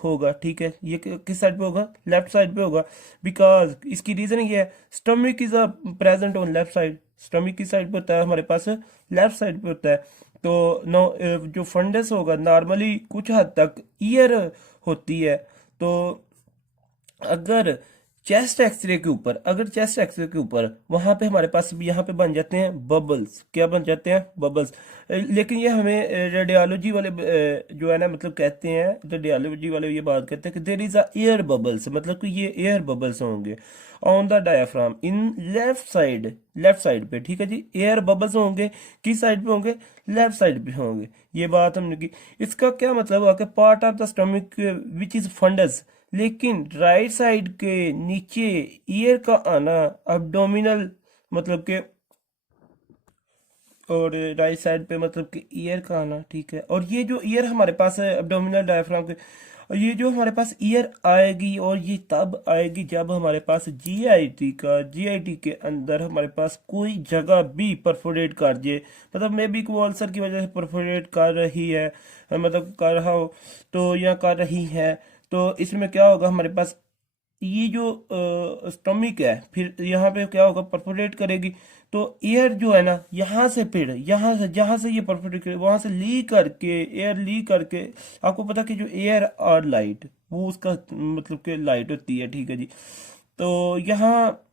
होगा, ठीक है। ये किस साइड पे होगा, लेफ्ट साइड पे होगा। बिकॉज इसकी रीजन ये है, stomach is a present on left side, stomach की साइड पे होता है हमारे पास, लेफ्ट साइड पे होता है। तो नो जो फंडस होगा नॉर्मली कुछ हद तक ईयर होती है। तो अगर चेस्ट एक्सरे के ऊपर, अगर चेस्ट एक्सरे के ऊपर वहां पे हमारे पास यहाँ पे बन जाते हैं बबल्स, क्या बन जाते हैं, बबल्स। लेकिन ये हमें रेडियोलॉजी वाले जो है ना मतलब कहते हैं, रेडियोलॉजी वाले ये बात कहते हैं कि there is a air bubbles, मतलब कि ये एयर बबल्स होंगे on the diaphragm in left side, left side पे, ठीक है जी। एयर बबल्स होंगे किस साइड पे होंगे, लेफ्ट साइड पे होंगे। ये बात हमने की। इसका क्या मतलब हुआ कि part of the stomach which is fundus, लेकिन राइट साइड के नीचे ईयर का आना अब्डोमिनल, मतलब के, और राइट साइड पे मतलब कि ईयर का आना, ठीक है। और ये जो ईयर हमारे पास है अब्डोमिनल डायफ्राम के, और ये जो हमारे पास ईयर आएगी, और ये तब आएगी जब हमारे पास जीआईटी का, जीआईटी के अंदर हमारे पास कोई जगह भी परफोरेट कर जाए, मतलब मे बी कोई अल्सर की वजह से परफोरेट कर रही है, मतलब कर रहा हो तो, या कर रही है, तो इसमें क्या होगा, हमारे पास ये जो स्टमक है फिर यहाँ पे क्या होगा, परफोरेट करेगी। तो एयर जो है ना यहाँ से, फिर यहाँ से जहाँ से ये परफोरेट करे वहां से लीक करके, एयर लीक करके, आपको पता कि जो एयर और लाइट वो उसका मतलब कि लाइट होती है, ठीक है जी। तो यहाँ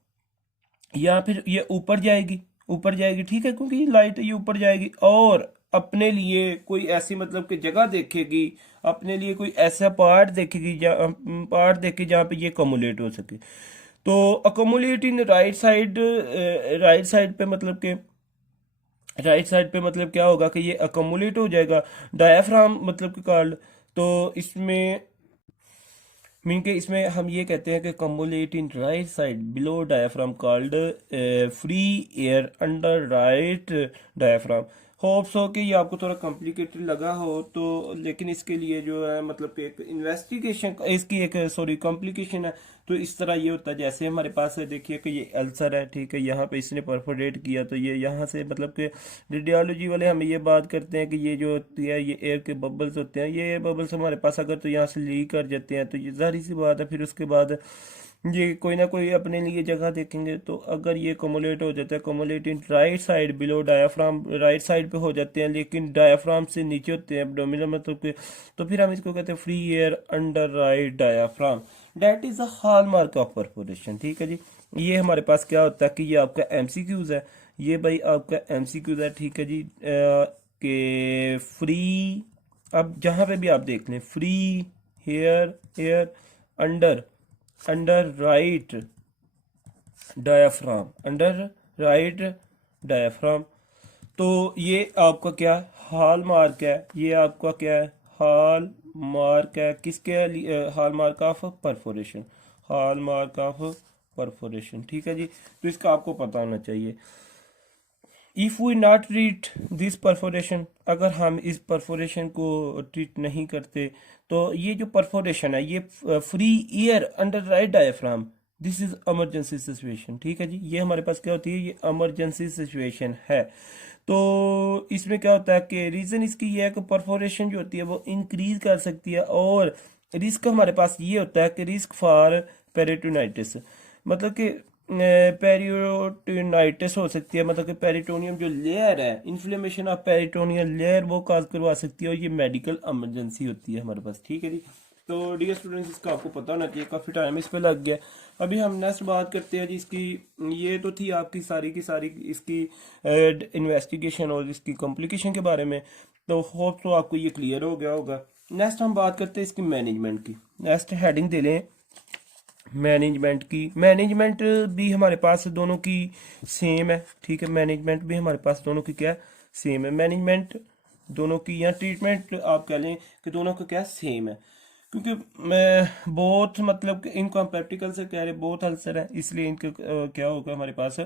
या फिर ये ऊपर जाएगी, ऊपर जाएगी, ठीक है, क्योंकि लाइट ये ऊपर जाएगी और अपने लिए कोई ऐसी मतलब कि जगह देखेगी, अपने लिए कोई ऐसा पार्ट देखेगी, पार्ट देखे जहाँ पे ये कमुलेट हो सके। तो अकोमुलेट इन राइट साइड, राइट साइड पे मतलब कि, राइट साइड पे मतलब क्या होगा कि ये अकोमुलेट हो जाएगा डायाफ्राम मतलब कि कार्ड। तो इसमें मीन के इसमें हम ये कहते हैं कि accumulate in right side below diaphragm called free air under right diaphragm. होप्स हो कि ये आपको थोड़ा कॉम्प्लिकेटेड लगा हो, तो लेकिन इसके लिए जो है मतलब कि एक इन्वेस्टिगेशन, इसकी एक सॉरी कॉम्प्लिकेशन है। तो इस तरह ये होता है, जैसे हमारे पास है देखिए कि ये अल्सर है, ठीक है, यहाँ पे इसने परफोरेट किया तो ये यहाँ से मतलब कि रेडियोलॉजी वाले हमें ये बात करते हैं कि ये जो होती है ये एयर के बबल्स होते हैं, ये बबल्स हमारे पास अगर तो यहाँ से लीक कर जाते हैं तो ये जाहिर सी बात है फिर उसके बाद ये कोई ना कोई अपने लिए जगह देखेंगे। तो अगर ये कमुलेट हो जाता है, accumulate in right side below diaphragm, right side पे हो जाते हैं लेकिन डायाफ्राम से नीचे होते हैं एब्डोमिनल मतलब के, तो फिर हम इसको कहते हैं free air under right diaphragm, that is a hallmark of perforation, ठीक है जी। ये हमारे पास क्या होता है कि ये आपका एमसीक्यूज है, ये भाई आपका एमसीक्यूज है, ठीक है जी। के फ्री, अब जहां पे भी आप देख लें, free hair air under, under right diaphragm, under right diaphragm. तो ये आपका क्या हॉल मार्क है, ये आपका क्या है, हॉल मार्क है किसके लिए, hallmark of perforation, hallmark of perforation, ठीक है जी। तो इसका आपको पता होना चाहिए। If we not treat this perforation, अगर हम इस परफोरेशन को ट्रीट नहीं करते, तो ये जो परफोरेशन है ये free year under right diaphragm this is emergency situation, ठीक है जी। ये हमारे पास क्या होती है, ये इमरजेंसी सिचुएशन है। तो इसमें क्या होता है कि रीज़न इसकी ये है कि परफोरेशन जो होती है वो इंक्रीज कर सकती है, और रिस्क हमारे पास ये होता है कि रिस्क फॉर पेरिटोनाइटिस, मतलब कि पेरिटोनाइटिस हो सकती है, मतलब कि पेरिटोनियम जो लेयर है, इन्फ्लेमेशन ऑफ पेरिटोनियल लेयर वो काज करवा सकती है, और ये मेडिकल इमरजेंसी होती है हमारे पास, ठीक है जी। तो डियर स्टूडेंट्स, इसका आपको पता होना चाहिए, काफ़ी टाइम इस पे लग गया। अभी हम नेक्स्ट बात करते हैं जी इसकी। ये तो थी आपकी सारी की सारी इसकी इन्वेस्टिगेशन और इसकी कॉम्प्लिकेशन के बारे में, तो होप तो आपको ये क्लियर हो गया होगा। नेक्स्ट हम बात करते हैं इसकी मैनेजमेंट की। नेक्स्ट हेडिंग दे लें मैनेजमेंट की। मैनेजमेंट भी हमारे पास दोनों की सेम है, ठीक है। मैनेजमेंट भी हमारे पास दोनों की क्या सेम है, मैनेजमेंट दोनों की, या ट्रीटमेंट आप कह लें कि दोनों का क्या सेम है, क्योंकि मैं बहुत मतलब कि इनको हम प्रैक्टिकल से कह रहे बहुत अल्सर है, इसलिए इनके क्या होगा हमारे पास।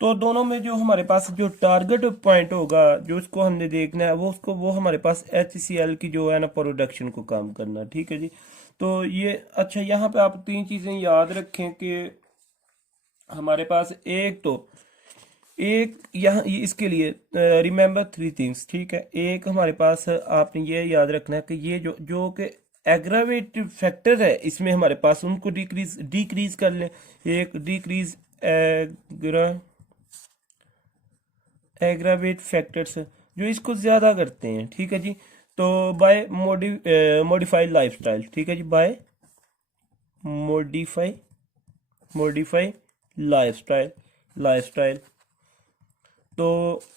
तो दोनों में जो हमारे पास जो टारगेट पॉइंट होगा जो उसको हमने देखना है वो हमारे पास HCl की जो है ना प्रोडक्शन को काम करना, ठीक है जी। तो ये अच्छा, यहाँ पे आप तीन चीज़ें याद रखें कि हमारे पास एक यहाँ इसके लिए रिमेंबर थ्री थिंग्स, ठीक है। एक हमारे पास आपने ये याद रखना है कि ये जो जो कि एग्रावेटिव फैक्टर है इसमें हमारे पास उनको डिक्रीज कर लें। एक डिक्रीज एग्रावेट फैक्टर्स जो इसको ज़्यादा करते हैं, ठीक है जी। तो बाय मॉडिफाइड लाइफस्टाइल, ठीक है जी, बाय मॉडिफाई लाइफस्टाइल। तो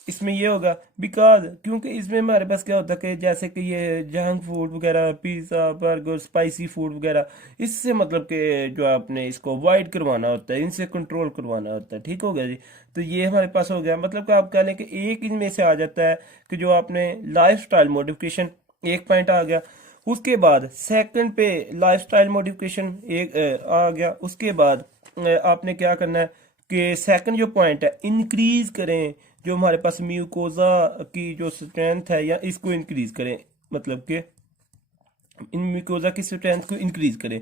इसमें ये होगा बिकॉज, क्योंकि इसमें हमारे पास क्या होता है कि जैसे कि ये जंक फूड वगैरह, पिज़्ज़ा, बर्गर, स्पाइसी फूड वगैरह, इससे मतलब कि जो आपने इसको अवॉइड करवाना होता है, इनसे कंट्रोल करवाना होता है, ठीक हो गया जी। तो ये हमारे पास हो गया, मतलब कि आप कह लें कि एक इनमें से आ जाता है कि जो आपने लाइफ स्टाइल मॉडिफिकेशन, एक पॉइंट आ गया। उसके बाद सेकंड पे लाइफस्टाइल मॉडिफिकेशन एक आ गया। उसके बाद आपने क्या करना है कि सेकंड जो पॉइंट है, इंक्रीज करें जो हमारे पास म्यूकोजा की जो स्ट्रेंथ है, या इसको इंक्रीज करें, मतलब कि इन म्यूकोजा की स्ट्रेंथ को इंक्रीज करें।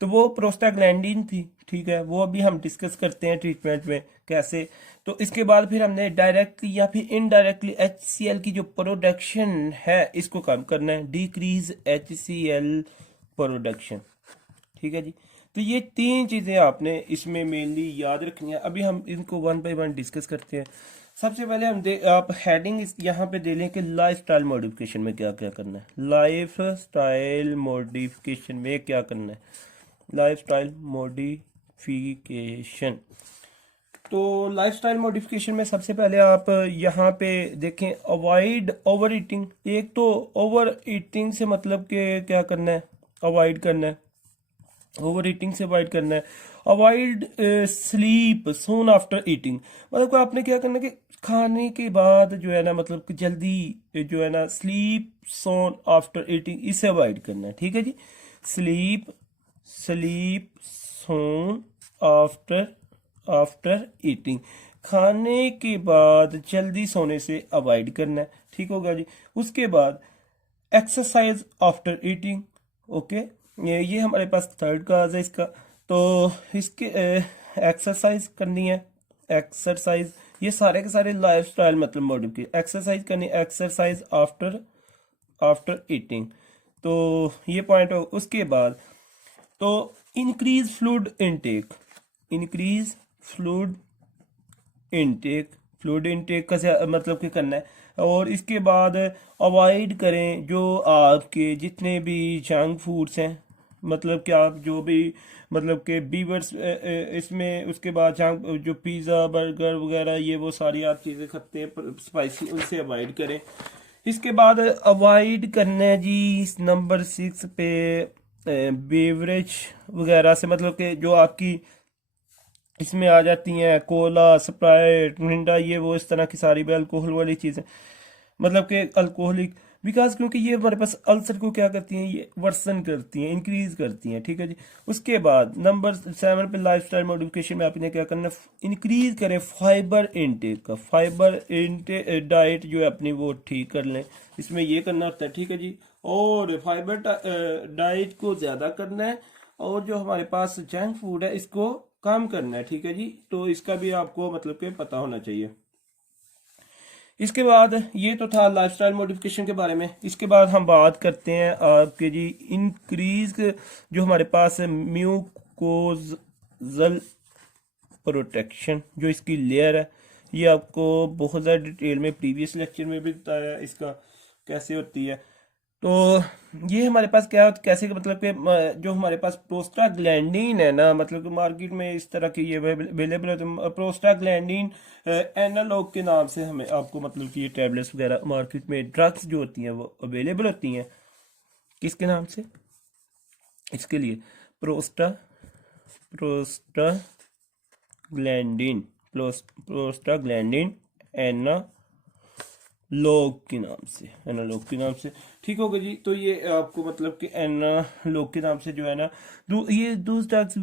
तो वो प्रोस्टाग्लैंडिन थी, ठीक है। वो अभी हम डिस्कस करते हैं ट्रीटमेंट में कैसे। तो इसके बाद फिर हमने डायरेक्टली या फिर इनडायरेक्टली HCl की जो प्रोडक्शन है इसको कम करना है, डिक्रीज HCl प्रोडक्शन, ठीक है जी। तो ये तीन चीज़ें आपने इसमें मेनली याद रखनी है। अभी हम इनको वन बाय वन डिस्कस करते हैं। सबसे पहले आप हेडिंग यहाँ पे दे लें कि लाइफ स्टाइल मॉडिफिकेशन में क्या क्या करना है। लाइफ स्टाइल मॉडिफिकेशन में क्या करना है, लाइफ स्टाइल मॉडिफिकेशन। तो लाइफ स्टाइल मॉडिफिकेशन में सबसे पहले आप यहाँ पे देखें, अवॉइड ओवर ईटिंग। एक तो ओवर ईटिंग से मतलब कि क्या करना है, अवॉइड करना है, ओवर ईटिंग से अवॉइड करना है। Avoid sleep soon after eating, मतलब कि आपने क्या करना है कि खाने के बाद जो है ना, मतलब कि जल्दी जो है ना, स्लीप सोन आफ्टर ईटिंग, इसे अवॉइड करना है, ठीक है जी। स्लीप सोन आफ्टर ईटिंग, खाने के बाद जल्दी सोने से अवॉइड करना है, ठीक होगा जी। उसके बाद एक्सरसाइज आफ्टर ईटिंग, ओके। ये हमारे पास थर्ड काज है इसका। तो इसके एक्सरसाइज करनी है, एक्सरसाइज, ये सारे के सारे लाइफ स्टाइल मतलब मॉडिफिकेशन, एक्सरसाइज करनी, एक्सरसाइज आफ्टर ईटिंग। तो ये पॉइंट हो। उसके बाद तो increase fluid intake, increase fluid intake का मतलब कि करना है। और इसके बाद अवॉइड करें जो आपके जितने भी जंक फूड्स हैं, मतलब कि आप जो भी मतलब कि बीवर्स इसमें, उसके बाद जंक जो पिज़्ज़ा बर्गर वगैरह ये वो सारी आप चीज़ें खाते हैं स्पाइसी, उनसे अवॉइड करें। इसके बाद अवॉइड करना है जी नंबर 6 पे बेवरेज वगैरह से, मतलब कि जो आपकी इसमें आ जाती हैं कोला, स्प्राइट, मिरिंडा, ये वो इस तरह की सारी भी अल्कोहल वाली चीज़ें, मतलब कि अल्कोहलिक, बिकॉज क्योंकि ये हमारे पास अल्सर को क्या करती हैं, ये वर्सन करती हैं, इंक्रीज करती हैं, ठीक है जी। उसके बाद नंबर 7 पे लाइफस्टाइल मॉडिफिकेशन में आपने क्या करना है, इंक्रीज करें फाइबर इनटेक का, फाइबर इनटेक डाइट जो है अपनी वो ठीक कर लें, इसमें ये करना होता है, ठीक है जी। और फाइबर डाइट को ज़्यादा करना है, और जो हमारे पास जंक फूड है इसको कम करना है, ठीक है जी। तो इसका भी आपको मतलब कि पता होना चाहिए। इसके बाद ये तो था लाइफस्टाइल मॉडिफिकेशन के बारे में। इसके बाद हम बात करते हैं आपके जी इंक्रीज जो हमारे पास है म्यूकोजल प्रोटेक्शन, जो इसकी लेयर है, ये आपको बहुत ज़्यादा डिटेल में प्रीवियस लेक्चर में भी बताया इसका कैसे होती है। तो ये हमारे पास क्या कैसे मतलब कि जो हमारे पास प्रोस्टाग्लैंडिन है ना, मतलब कि मार्केट में इस तरह की ये अवेलेबल है। तो प्रोस्टाग्लैंडिन एनालॉग के नाम से हमें आपको मतलब कि ये टैबलेट्स वगैरह मार्केट में ड्रग्स जो होती हैं वो अवेलेबल होती हैं। किसके नाम से? इसके लिए प्रोस्टाग्लैंडिन प्रोस्टाग्लैंडिन एनालॉग के नाम से, एनालॉग के नाम से, ठीक होगा जी। तो ये आपको मतलब कि एनालॉग के नाम से जो है ना, ये दूस ड्रग्स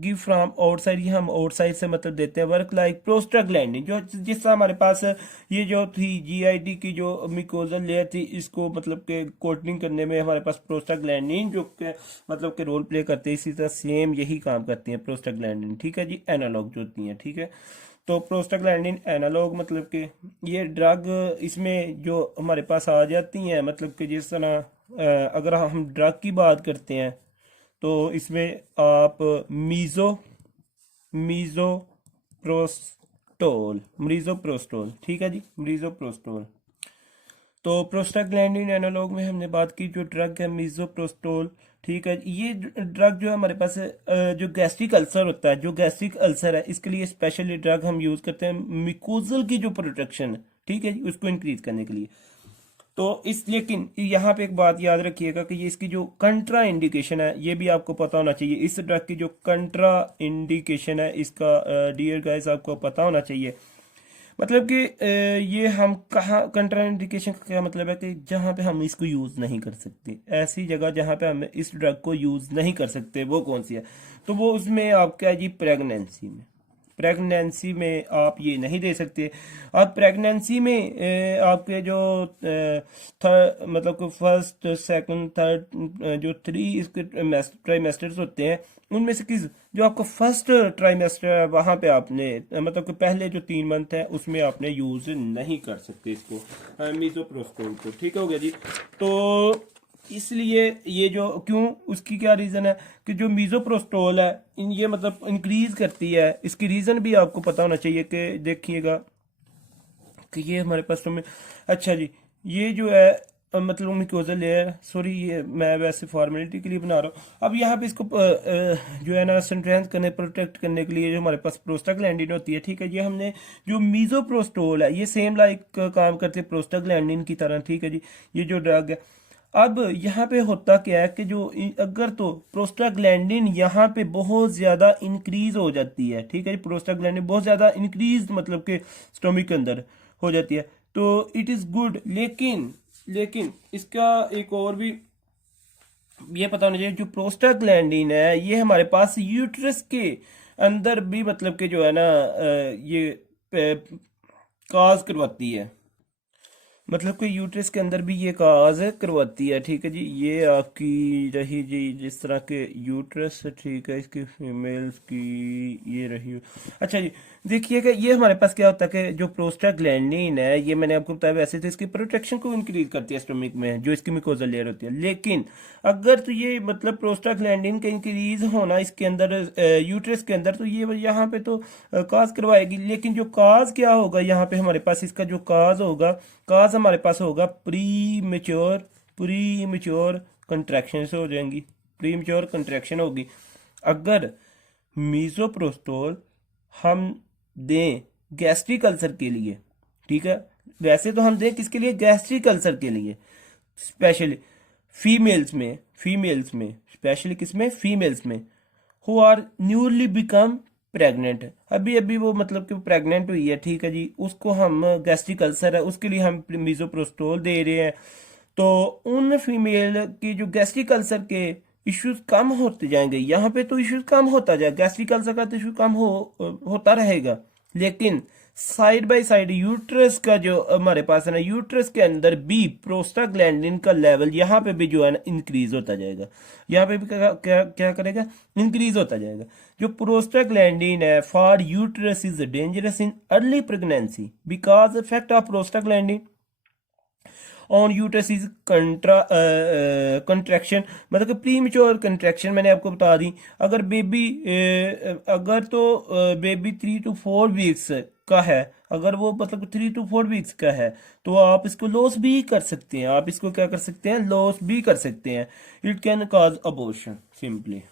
गिव फ्रॉम आउटसाइड, ये हम आउटसाइड से मतलब देते हैं। वर्क लाइक प्रोस्टाग्लैंडिन, जो जिस तरह हमारे पास ये जो थी जीआईडी की जो मिकोजल लेयर थी, इसको मतलब के कोटिंग करने में हमारे पास प्रोस्टाग्लैंडिन जो के मतलब के रोल प्ले करते हैं, इसी तरह सेम यही काम करती हैं प्रोस्टाग्लैंडिन, ठीक है जी। एनालॉग जो होती हैं, ठीक है। तो प्रोस्टाग्लैंडिन एनालॉग मतलब कि ये ड्रग इसमें जो हमारे पास आ जाती हैं, मतलब कि जिस तरह अगर हम ड्रग की बात करते हैं तो इसमें आप मीजोप्रोस्टोल, ठीक है जी, मीजोप्रोस्टोल। तो प्रोस्टाग्लैंडिन एनालॉग में हमने बात की जो ड्रग है मीजोप्रोस्टोल, ठीक है। ये ड्रग जो है हमारे पास जो गैस्ट्रिक अल्सर होता है, जो गैस्ट्रिक अल्सर है, इसके लिए स्पेशली ड्रग हम यूज करते हैं मिकोजल की जो प्रोटेक्शन है, ठीक है जी, उसको इंक्रीज करने के लिए। तो इस लेकिन यहाँ पे एक बात याद रखिएगा कि ये इसकी जो कंट्रा इंडिकेशन है ये भी आपको पता होना चाहिए। इस ड्रग की जो कंट्रा इंडिकेशन है इसका डियर गाइस आपको पता होना चाहिए। मतलब कि ये हम कहाँ, कंट्राइंडिकेशन का क्या मतलब है कि जहाँ पे हम इसको यूज़ नहीं कर सकते, ऐसी जगह जहाँ पे हम इस ड्रग को यूज़ नहीं कर सकते, वो कौन सी है? तो वो उसमें आपका जी प्रेगनेंसी में, प्रेगनेंसी में आप ये नहीं दे सकते। आप प्रेगनेंसी में आपके जो मतलब कि फर्स्ट सेकंड थर्ड जो 3 इसके ट्राइमेस्टर्स होते हैं, उनमें से किस जो आपको फर्स्ट ट्राइमेस्टर है वहाँ पे आपने मतलब कि पहले जो 3 मंथ है उसमें आपने यूज़ नहीं कर सकते इसको मीजोप्रोस्टोल को, ठीक हो गया जी। तो इसलिए ये जो क्यों, उसकी क्या रीज़न है कि जो मीजोप्रोस्टोल है ये मतलब इंक्रीज करती है, इसकी रीज़न भी आपको पता होना चाहिए। कि देखिएगा कि ये हमारे पास तो में, अच्छा जी, ये जो है मतलब मिकोजल लेयर, सॉरी ये मैं वैसे फॉर्मेलिटी के लिए बना रहा हूँ। अब यहाँ पे इसको जो है ना स्ट्रेंथ करने, प्रोटेक्ट करने के लिए जो हमारे पास प्रोस्टाग्लैंडिन होती है, ठीक है, ये हमने जो मीजोप्रोस्टोल है ये सेम लाइक काम करते हैं प्रोस्टाग्लैंडिन की तरह, ठीक है जी, ये जो ड्रग है। अब यहाँ पे होता क्या है कि जो अगर तो प्रोस्टाग्लैंडिन यहाँ पे बहुत ज़्यादा इंक्रीज हो जाती है, ठीक है जी, प्रोस्टाग्लैंडिन बहुत ज़्यादा इंक्रीज मतलब के स्टोमिक के अंदर हो जाती है, तो इट इज़ गुड। लेकिन लेकिन इसका एक और भी ये पता होना चाहिए, जो प्रोस्टाग्लैंडिन है ये हमारे पास यूट्रस के अंदर भी मतलब कि जो है ना ये काज करवाती है, मतलब कि यूट्रस के अंदर भी ये काज करवाती है, ठीक है जी। ये आपकी रही जी जिस तरह के यूट्रस, ठीक है, इसकी फीमेल्स की ये रही। अच्छा जी, देखिएगा ये हमारे पास क्या होता है कि जो प्रोस्टाग्लैंडिन है ये मैंने आपको बताया, वैसे तो इसकी प्रोटेक्शन को इंक्रीज करती है स्टोमिक में, जो इसकी मिकोजल लेयर होती है। लेकिन अगर तो ये मतलब प्रोस्टाग्लैंडिन का इंक्रीज होना इसके अंदर यूट्रस के अंदर, तो ये यहाँ पे तो काज करवाएगी। लेकिन जो काज क्या होगा यहाँ पे हमारे पास, इसका जो काज होगा, काज हमारे पास होगा प्री मेच्योर कंट्रैक्शन से हो जाएंगी, प्री मेच्योर कंट्रैक्शन होगी अगर मीजोप्रोस्टोल हम दें गैस्ट्रिक अल्सर के लिए, ठीक है। वैसे तो हम दें किसके लिए? गैस्ट्रिक अल्सर के लिए, स्पेशली फीमेल्स में स्पेशली किसमें? फीमेल्स में, who are newly become pregnant, अभी अभी वो मतलब कि प्रेग्नेंट हुई है, ठीक है जी, उसको हम गैस्ट्रिक अल्सर है उसके लिए हम मीजोप्रोस्टोल दे रहे हैं। तो उन फीमेल की जो गैस्ट्रिक अल्सर के इश्यूज कम होते जाएंगे, यहाँ पे तो इश्यूज कम होता जाए, गैस्ट्रिक अल्सर का तो इशू कम होता रहेगा, लेकिन साइड बाय साइड यूट्रस का जो हमारे पास है ना, यूट्रस के अंदर भी प्रोस्टाग्लैंडिन का लेवल यहाँ पे भी जो है ना इंक्रीज होता जाएगा। यहाँ पे भी क्या क्या क्या करेगा, इंक्रीज होता जाएगा। जो प्रोस्टाग्लैंडिन है for uterus is dangerous in early pregnancy because effect of prostaglandin on uterus is contraction, मतलब कि प्री मेच्योर कंट्रैक्शन मैंने आपको बता दी। अगर बेबी अगर तो बेबी 3 to 4 वीक्स का है, अगर वो मतलब 3 to 4 वीक्स का है, तो आप इसको लॉस भी कर सकते हैं। आप इसको क्या कर सकते हैं, लॉस भी कर सकते हैं। It can cause abortion simply.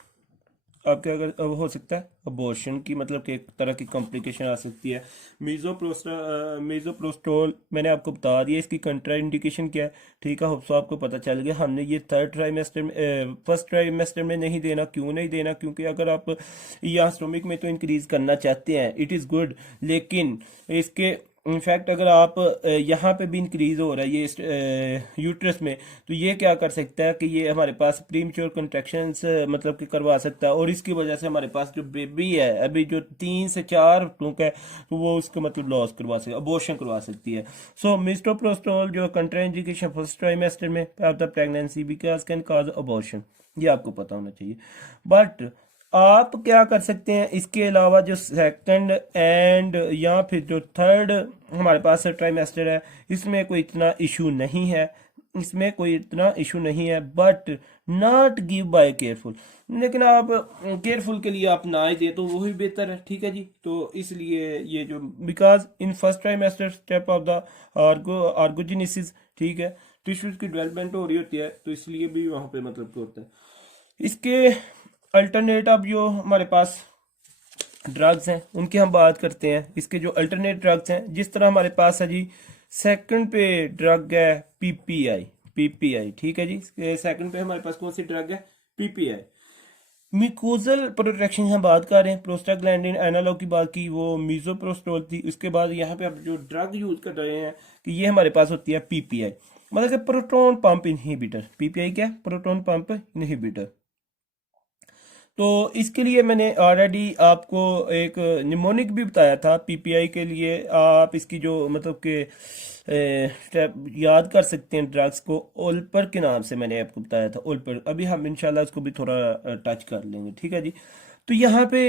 अब क्या कर, अब हो सकता है अबॉर्शन की, मतलब कि एक तरह की कॉम्प्लिकेशन आ सकती है। मीजोप्रोस्टोल मैंने आपको बता दिया, इसकी कंट्रा इंडिकेशन क्या है, ठीक है। होप्स आपको पता चल गया। हमने ये थर्ड ट्राइमेस्टर में, फर्स्ट ट्राइमेस्टर में नहीं देना। क्यों नहीं देना, क्योंकि अगर आप यहाँ स्टोमिक में तो इंक्रीज करना चाहते हैं, इट इज़ गुड, लेकिन इसके इनफैक्ट अगर आप यहाँ पे भी इंक्रीज हो रहा है ये यूट्रस में, तो ये क्या कर सकता है कि ये हमारे पास प्रीमेच्योर कंट्रैक्शंस मतलब कि करवा सकता है, और इसकी वजह से हमारे पास जो बेबी है अभी जो 3 से 4 टूक है, तो वो उसका मतलब लॉस करवा सकती है, अबॉर्शन करवा सकती है। सो मिस्टोप्रोस्टोल जो कंट्राइंडिकेशन फर्स्ट ट्राइमेस्टर में of the pregnancy because can cause abortion, ये आपको पता होना चाहिए। बट आप क्या कर सकते हैं इसके अलावा, जो सेकंड एंड या फिर जो थर्ड हमारे पास ट्राइमेस्टर है, इसमें कोई इतना इशू नहीं है, इसमें कोई इतना इशू नहीं है। But not give by careful, लेकिन आप केयरफुल के लिए आप ना ही दे तो वही बेहतर है, ठीक है जी। तो इसलिए ये जो because in first trimester step of the organogenesis, ठीक है, टिश्यूज की डेवलपमेंट हो रही होती है, तो इसलिए भी वहाँ पे मतलब क्या होता है। इसके अल्टरनेट अब जो हमारे पास ड्रग्स हैं उनकी हम बात करते हैं। इसके जो अल्टरनेट ड्रग्स हैं, जिस तरह हमारे पास है जी सेकंड पे ड्रग है पीपीआई, पीपीआई, ठीक है जी। सेकंड पे हमारे पास कौन सी ड्रग है, पीपीआई। म्यूकोजल प्रोटेक्शन हम बात कर रहे हैं, प्रोस्टाग्लैंडिन एनालॉग की बात की, वो मीजोप्रोस्टोल थी। उसके बाद यहाँ पे आप जो ड्रग यूज कर रहे हैं कि ये हमारे पास होती है पीपीआई, मतलब कि प्रोटॉन पंप इनहिबिटर। पीपीआई क्या, प्रोटॉन पंप इनहिबिटर। तो इसके लिए मैंने ऑलरेडी आपको एक निमोनिक भी बताया था पीपीआई के लिए। आप इसकी जो मतलब कि स्टेप याद कर सकते हैं ड्रग्स को, ओल्पर के नाम से मैंने आपको बताया था, ओल्पर। अभी हम इंशाल्लाह उसको भी थोड़ा टच कर लेंगे, ठीक है जी। तो यहाँ पे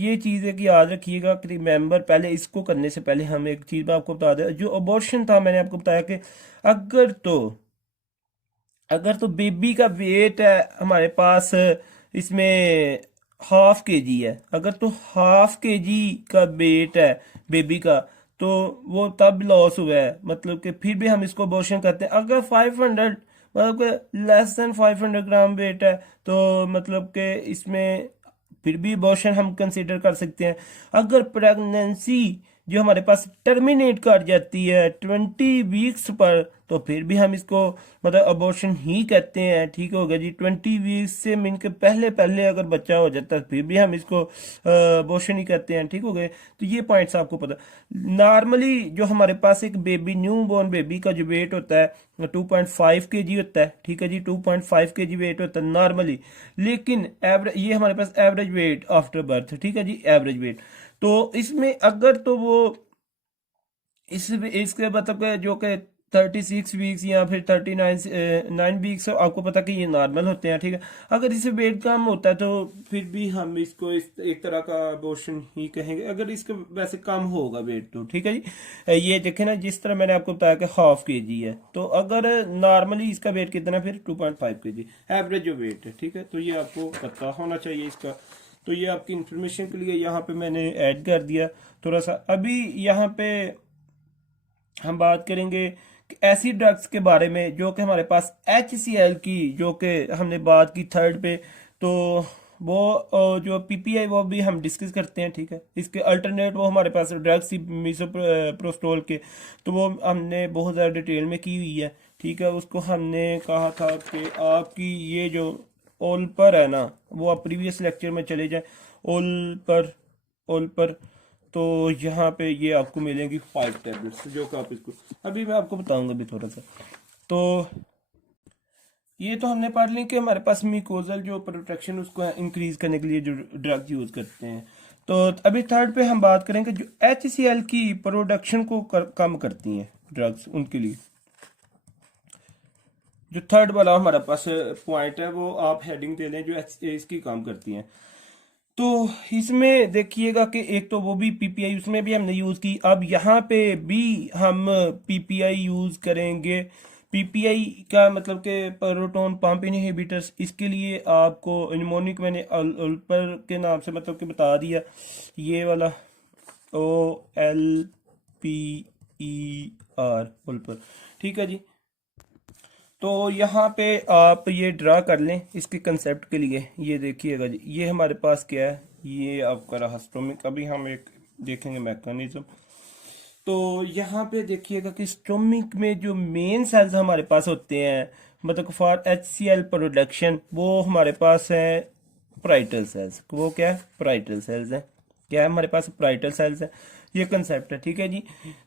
ये चीज़ है कि याद रखिएगा कि रिमेंबर, पहले इसको करने से पहले हम एक चीज़ मैं आपको बता दें। जो अबॉर्शन था मैंने आपको बताया कि अगर तो अगर तो बेबी का वेट है हमारे पास इसमें ½ kg है, अगर तो ½ kg का वेट है बेबी का, तो वो तब लॉस हुआ है, मतलब कि फिर भी हम इसको अबॉर्शन करते हैं। अगर 500 मतलब कि लेस देन 500 ग्राम वेट है, तो मतलब कि इसमें फिर भी अबॉर्शन हम कंसिडर कर सकते हैं। अगर प्रेगनेंसी जो हमारे पास टर्मिनेट कर जाती है 20 वीक्स पर, तो फिर भी हम इसको मतलब अबॉर्शन ही कहते हैं, ठीक होगा जी। 20 वीक्स से मिल के पहले पहले अगर बच्चा हो जाता है फिर भी हम इसको अबॉर्शन ही कहते हैं, ठीक हो गए। तो ये पॉइंट्स आपको पता। नॉर्मली जो हमारे पास एक बेबी, न्यू बॉर्न बेबी का जो वेट होता है 2.5 kg होता है, ठीक है जी। 2.5 kg वेट होता है नॉर्मली, लेकिन एवरेज, ये हमारे पास एवरेज वेट आफ्टर बर्थ, ठीक है जी, एवरेज वेट। तो इसमें अगर तो वो इसके मतलब कि जो कि 36 वीक्स या फिर 39 9 वीक्स, आपको पता कि ये नॉर्मल होते हैं, ठीक है। अगर इससे वेट कम होता है तो फिर भी हम इसको इस एक तरह का अबॉर्शन ही कहेंगे, अगर इसका वैसे कम होगा वेट तो, ठीक है जी। ये देखें ना, जिस तरह मैंने आपको बताया कि ½ kg है, तो अगर नॉर्मली इसका वेट कितना, फिर 2.5 kg एवरेज जो वेट है, ठीक है। तो ये आपको पता होना चाहिए इसका। तो ये आपकी इंफॉर्मेशन के लिए यहाँ पे मैंने ऐड कर दिया थोड़ा सा। अभी यहाँ पे हम बात करेंगे कि ऐसी ड्रग्स के बारे में जो कि हमारे पास HCl की, जो कि हमने बात की थर्ड पे, तो वो जो पीपीआई वो भी हम डिस्कस करते हैं, ठीक है। इसके अल्टरनेट वो हमारे पास ड्रग्स मिसोप्रोस्टोल के, तो वो हमने बहुत ज़्यादा डिटेल में की हुई है, ठीक है। उसको हमने कहा था कि आपकी ये जो ओल्पर है ना, वो आप प्रीवियस लेक्चर में चले जाएं। ओल्पर, ओल्पर, तो यहाँ पे ये आपको मिलेंगी 5 टैबलेट्स, जो कि आप इसको अभी मैं आपको बताऊंगा भी थोड़ा सा। तो ये तो हमने पढ़ ली कि हमारे पास म्यूकोजल जो प्रोटेक्शन उसको इंक्रीज करने के लिए जो ड्रग यूज करते हैं। तो अभी थर्ड पे हम बात करेंगे जो HCl की प्रोडक्शन को कम करती हैं ड्रग्स, उनके लिए। जो थर्ड वाला हमारे पास पॉइंट है वो आप हेडिंग दे दें, जो इसकी काम करती हैं। तो इसमें देखिएगा कि एक तो वो भी पीपीआई उसमें भी हमने यूज की, अब यहाँ पे भी हम पीपीआई यूज करेंगे। पीपीआई का मतलब कि प्रोटॉन पंप इनहिबिटर्स, इसके लिए आपको निमोनिक मैंने अल्पर के नाम से मतलब कि बता दिया, ये वाला OLPER अल्पर, ठीक है जी। तो यहाँ पे आप ये ड्रा कर लें इसके कंसेप्ट के लिए। ये देखिएगा जी, ये हमारे पास क्या है, ये आपका रहा स्टोमिक। अभी हम एक देखेंगे मैकेनिज्म। तो यहाँ पे देखिएगा कि स्टोमिक में जो मेन सेल्स हमारे पास होते हैं मतलब फॉर HCl प्रोडक्शन, वो हमारे पास है प्राइटल सेल्स। वो क्या है, प्राइटल सेल्स है। क्या है हमारे पास, प्राइटल सेल्स है। ये कंसेप्ट है, ठीक है जी।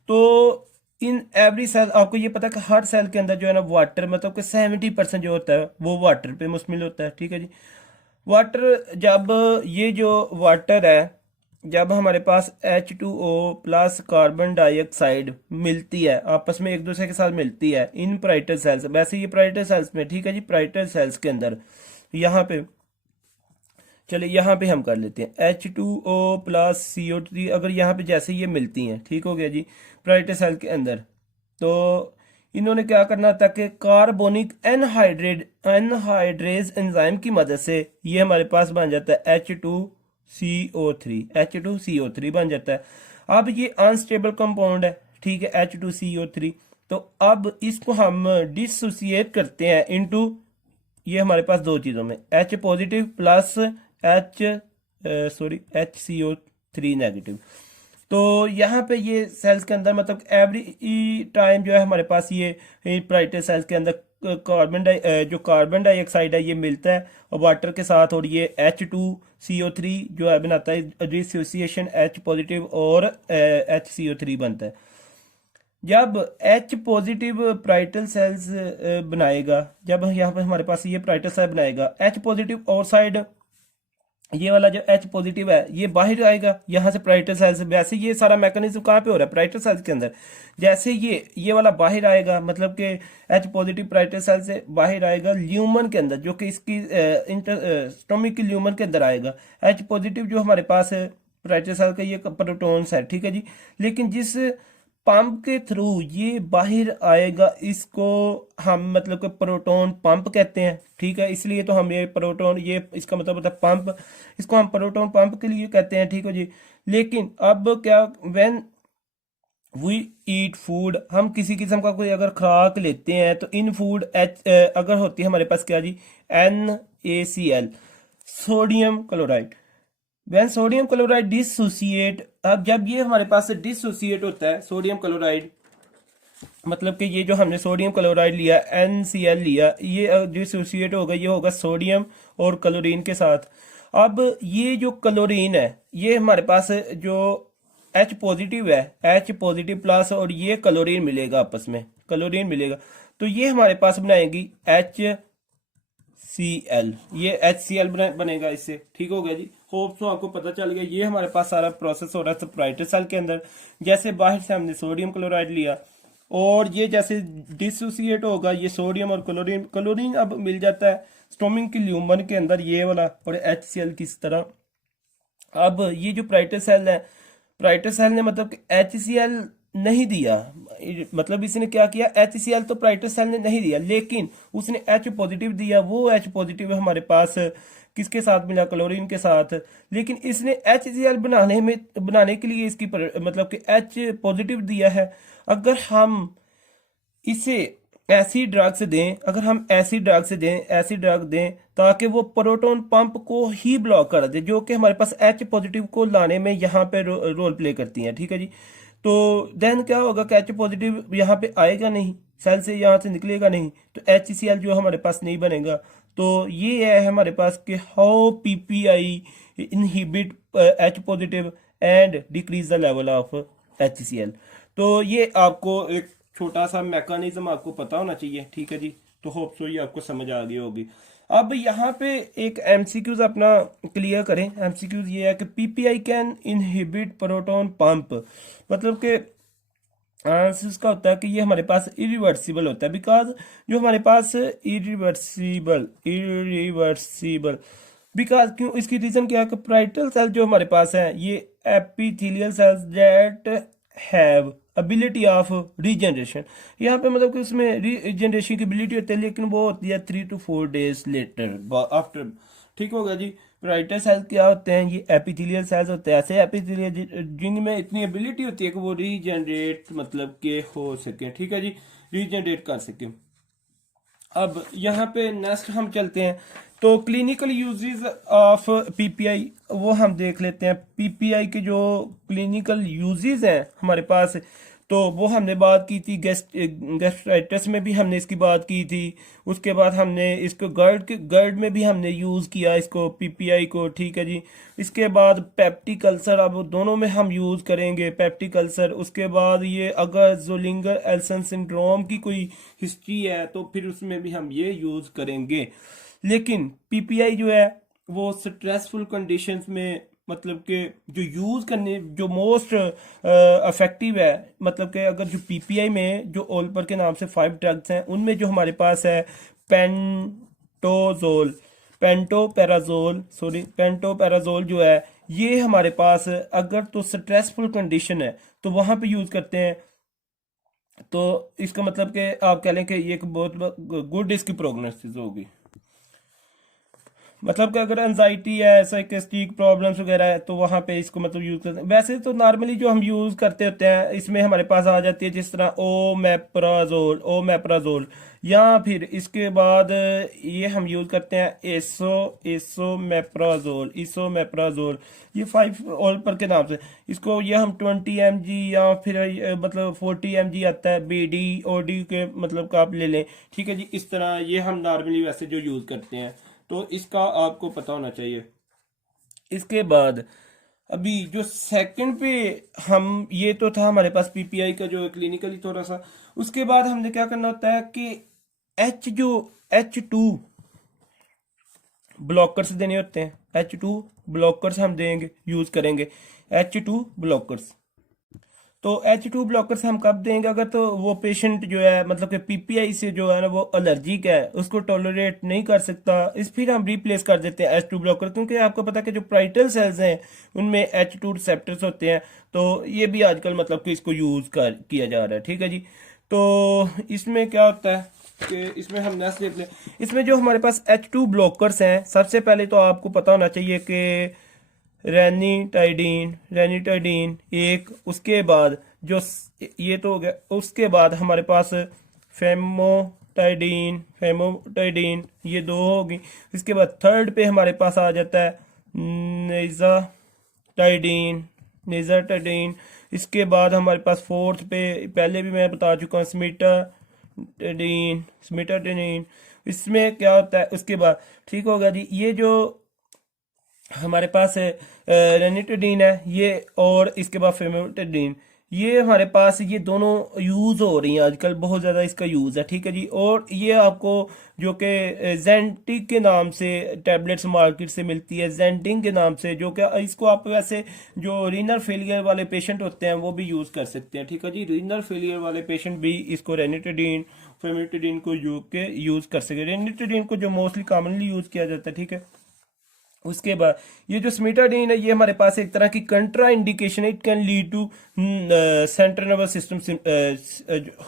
तो इन एवरी सेल आपको ये पता है कि हर सेल के अंदर जो है ना वाटर मतलब कि 70% जो होता है वो वाटर पे मुश्तमिल होता है, ठीक है जी। वाटर, जब ये जो वाटर है, जब हमारे पास H2O प्लस कार्बन डाइऑक्साइड मिलती है आपस में एक दूसरे के साथ मिलती है इन प्राइटल सेल्स, वैसे ये प्राइटल सेल्स में, ठीक है जी, प्राइटल सेल्स के अंदर यहाँ पे चलिए यहाँ पे हम कर लेते हैं H2O प्लस CO3, अगर यहाँ पे जैसे ये मिलती हैं, ठीक हो गया जी, प्राइटल सेल के अंदर। तो इन्होंने क्या करना था कि कार्बोनिक एनहाइड्रेज एंजाइम की मदद से ये हमारे पास बन जाता है H2CO3 बन जाता है। अब ये अनस्टेबल कंपाउंड है, ठीक है, H2CO3। तो अब इसको हम डिसोसिएट करते हैं इनटू, ये हमारे पास दो चीज़ों में, H positive plus HCO3 negative. तो यहाँ पे ये सेल्स के अंदर मतलब एवरी टाइम जो है हमारे पास ये प्राइटल सेल्स के अंदर जो कार्बन डाइऑक्साइड है ये मिलता है और वाटर के साथ, और ये H2CO3 जो है बनाता है डिसोसिएशन H पॉजिटिव और HCO3 बनता है। जब H पॉजिटिव प्राइटल सेल्स बनाएगा, जब यहाँ पे हमारे पास ये प्राइटल सेल बनाएगा H पॉजिटिव और साइड, ये वाला जो H पॉजिटिव है ये बाहर आएगा यहाँ से प्राइटल सेल्स। वैसे ये सारा मैकेनिज्म कहाँ पे हो रहा है, प्राइटल सेल्स के अंदर। जैसे ये वाला बाहर आएगा मतलब कि H पॉजिटिव प्राइटल सेल से बाहर आएगा ल्यूमन के अंदर, जो कि इसकी स्टोमिक की ल्यूमन के अंदर आएगा। H पॉजिटिव जो हमारे पास है प्राइटल सेल का ये प्रोटॉन्स है, ठीक है जी। लेकिन जिस पंप के थ्रू ये बाहर आएगा इसको हम मतलब कि प्रोटॉन पंप कहते हैं, ठीक है। इसलिए तो हम ये प्रोटॉन, ये इसका मतलब होता है पंप, इसको हम प्रोटॉन पंप के लिए कहते हैं, ठीक है जी। लेकिन अब क्या, व्हेन वी ईट फूड, हम किसी किस्म का कोई अगर खुराक लेते हैं तो इन फूड अगर होती है हमारे पास क्या जी, NaCl, sodium chloride. When sodium chloride dissociate, अब जब ये हमारे पास से डिसोसिएट होता है सोडियम क्लोराइड, मतलब कि ये जो हमने सोडियम क्लोराइड लिया NCl लिया, ये डिसोसिएट होगा, ये होगा सोडियम और क्लोरीन के साथ। अब ये जो क्लोरीन है ये हमारे पास जो H पॉजिटिव है, H पॉजिटिव प्लस और ये क्लोरीन मिलेगा, आपस में क्लोरीन मिलेगा, तो ये हमारे पास बनाएगी HCl, ये HCl बनेगा इससे, ठीक हो गया जी। होप तो आपको पता चल गया। ये हमारे पास सारा प्रोसेस हो रहा है प्राइटल सेल के अंदर। जैसे बाहर से हमने सोडियम क्लोराइड लिया और ये जैसे डिसोसिएट होगा ये सोडियम और क्लोरीन अब मिल जाता है स्टोमिक की ल्यूमन के अंदर, ये वाला, और HCl की तरह। अब ये जो प्राइटल सेल है, प्राइटल सेल ने मतलब कि HCl नहीं दिया, मतलब इसने क्या किया, HCl तो प्राइटल सेल ने नहीं दिया लेकिन उसने H पॉजिटिव दिया। वो H पॉजिटिव हमारे पास किसके साथ मिला, क्लोरीन के साथ। लेकिन इसने HCl बनाने के लिए इसकी मतलब कि H पॉजिटिव दिया है। अगर हम इसे ऐसी ड्रग से दें, अगर हम ऐसी ड्रग दें ताकि वो प्रोटॉन पंप को ही ब्लॉक कर दे, जो कि हमारे पास H पॉजिटिव को लाने में यहाँ पे रोल प्ले करती हैं, ठीक है जी। तो देन क्या होगा कि H पॉजिटिव यहाँ पे आएगा नहीं, सेल से यहाँ से निकलेगा नहीं, तो HCl जो हमारे पास नहीं बनेगा। तो ये है हमारे पास कि how PPI inhibit H positive and decrease the level of HCl। तो ये आपको एक छोटा सा मैकेनिज्म आपको पता होना चाहिए, ठीक है जी। तो होप सो ये आपको समझ आ गई होगी। अब यहाँ पे एक एमसीक्यूज अपना क्लियर करें। एमसीक्यूज ये है कि PPI can inhibit proton pump, मतलब कि आंसर इसका होता है कि ये हमारे पास इरिवर्सिबल होता है, बिकॉज जो हमारे पास इरिवर्सिबल बिकॉज क्यों, इसकी रीजन क्या है कि पाराइटल सेल जो हमारे पास है ये epithelial cells that have ability of regeneration. यहाँ पे मतलब कि उसमें रीजनरेशन की एबिलिटी होती है, लेकिन वो होती है 3 to 4 days लेटर आफ्टर। ठीक होगा जी। राइटर सेल्स क्या होते हैं, ये एपिथेलियल सेल्स होते हैं, ऐसे एपिथेलियल जिनमें इतनी एबिलिटी होती है कि वो रीजनरेट मतलब के हो सके। ठीक है जी, रीजनरेट कर सके। अब यहाँ पे नेक्स्ट हम चलते हैं, तो क्लिनिकल यूजेस ऑफ पीपीआई वो हम देख लेते हैं। पीपीआई के जो क्लिनिकल यूजेस हैं हमारे पास, तो वो हमने बात की थी गैस्ट्राइटिस में भी हमने इसकी बात की थी। उसके बाद हमने इसको गर्ड में भी हमने यूज़ किया इसको पीपीआई को। ठीक है जी। इसके बाद पेप्टिक अल्सर, अब दोनों में हम यूज़ करेंगे पेप्टिक अल्सर। उसके बाद ये अगर जोलिंगर एल्सन सिंड्रोम की कोई हिस्ट्री है तो फिर उसमें भी हम ये यूज़ करेंगे। लेकिन पीपीआई जो है वो स्ट्रेसफुल कंडीशंस में, मतलब कि जो यूज़ करने जो मोस्ट इफेक्टिव है, मतलब कि अगर जो पीपीआई में जो ओलपर के नाम से 5 ड्रग्स हैं उनमें जो हमारे पास है पेंटोजोल पेंटोपैराजोल जो है ये हमारे पास अगर तो स्ट्रेसफुल कंडीशन है तो वहाँ पे यूज़ करते हैं। तो इसका मतलब कि आप कह लें कि ये एक बहुत गुड इसकी प्रोग्नोसिस होगी। मतलब कि अगर एनजाइटी है, साइकेस्टिक प्रॉब्लम्स वगैरह है तो वहाँ पे इसको मतलब यूज़ करते हैं। वैसे तो नॉर्मली जो हम यूज़ करते होते हैं इसमें हमारे पास आ जाती है जिस तरह ओमेप्राजोल, या फिर इसके बाद ये हम यूज़ करते हैं इसोमेप्राजोल। ये 5 ऑलपर के नाम से इसको ये हम 20 mg या फिर मतलब 40 mg आता है BD OD के मतलब का आप ले लें। ठीक है जी। इस तरह ये हम नॉर्मली वैसे जो यूज़ करते हैं, तो इसका आपको पता होना चाहिए। इसके बाद अभी जो सेकंड पे हम, ये तो था हमारे पास पीपीआई का जो क्लिनिकली थोड़ा सा। उसके बाद हमने क्या करना होता है कि H2 ब्लॉकर्स देने होते हैं। H2 ब्लॉकर्स हम देंगे, यूज करेंगे H2 ब्लॉकर्स। तो H2 ब्लॉकर्स हम कब देंगे, अगर तो वो पेशेंट जो है मतलब कि पीपीआई से जो है ना वो एलर्जिक है, उसको टॉलरेट नहीं कर सकता, इस फिर हम रिप्लेस कर देते हैं H2 ब्लॉकर। क्योंकि आपको पता है कि जो पाराइटल सेल्स हैं उनमें H2 रिसेप्टर्स होते हैं, तो ये भी आजकल मतलब कि इसको यूज कर किया जा रहा है। ठीक है जी। तो इसमें क्या होता है कि इसमें हम नेक्स्ट देख लें। इसमें जो हमारे पास H2 ब्लॉकर्स हैं, सबसे पहले तो आपको पता होना चाहिए कि रेनिटाइडिन एक, उसके बाद जो ये तो हो गया। उसके बाद हमारे पास फेमोटाइडिन ये 2 होगी। इसके बाद थर्ड पे हमारे पास आ जाता है नेजाटाइडिन। इसके बाद हमारे पास फोर्थ पे पहले भी मैं बता चुका हूँ स्मिटाडिन। इसमें क्या होता है उसके बाद, ठीक होगा जी। ये जो हमारे पास है रेनिटोडीन है ये, और इसके बाद फेमोटाइडिन, ये हमारे पास ये दोनों यूज हो रही हैं आजकल, बहुत ज़्यादा इसका यूज़ है। ठीक है जी। और ये आपको जो कि जेंटिक के नाम से टैबलेट्स मार्केट से मिलती है, जेंटिंग के नाम से, जो कि इसको आप वैसे जो रीनल फेलियर वाले पेशेंट होते हैं वो भी यूज़ कर सकते हैं। ठीक है जी। रीनल फेलियर वाले पेशेंट भी इसको रेनिटोडीन फेमोटाइडिन को यूज़ कर सके। रेनिटोडीन को जो मोस्टली कॉमनली यूज़ किया जाता है। ठीक है। उसके बाद ये जो स्मिटाडीन है ये हमारे पास एक तरह की कंट्रा इंडिकेशन है, it can lead to central nervous system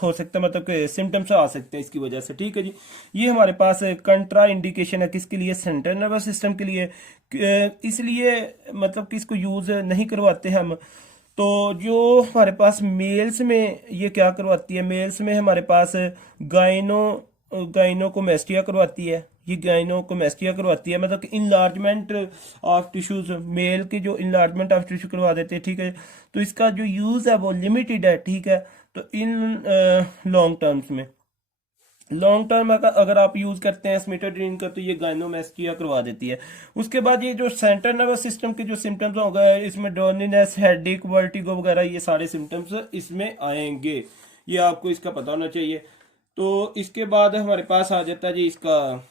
हो सकता है, मतलब कि सिम्टम्स आ सकते हैं इसकी वजह से। ठीक है जी। ये हमारे पास कंट्रा इंडिकेशन है किसके लिए, सेंट्रल नर्वस सिस्टम के लिए। इसलिए मतलब कि इसको यूज नहीं करवाते हम। तो जो हमारे पास मेल्स में ये क्या करवाती है, मेल्स में हमारे पास गाइनोकोमेस्टिया करवाती है। ये गाइनोकोमेस्टिया करवाती है, मतलब कि इनलार्जमेंट ऑफ टिश्यूज, मेल के जो इनलार्जमेंट ऑफ टिश्यू करवा देते हैं। ठीक है। तो इसका जो यूज़ है वो लिमिटेड है। ठीक है। तो इन लॉन्ग टर्म अगर आप यूज करते हैं स्मिटाडीन का तो ये गाइनोमेस्टिया करवा देती है। उसके बाद ये जो सेंट्रल नर्वस सिस्टम के जो सिम्टम्स हो गए, इसमें ड्रोनीनेस, हेडेक, वर्टिगो वगैरह, ये सारे सिम्टम्स इसमें आएंगे। ये आपको इसका पता होना चाहिए। तो इसके बाद हमारे पास आ जाता है जी इसका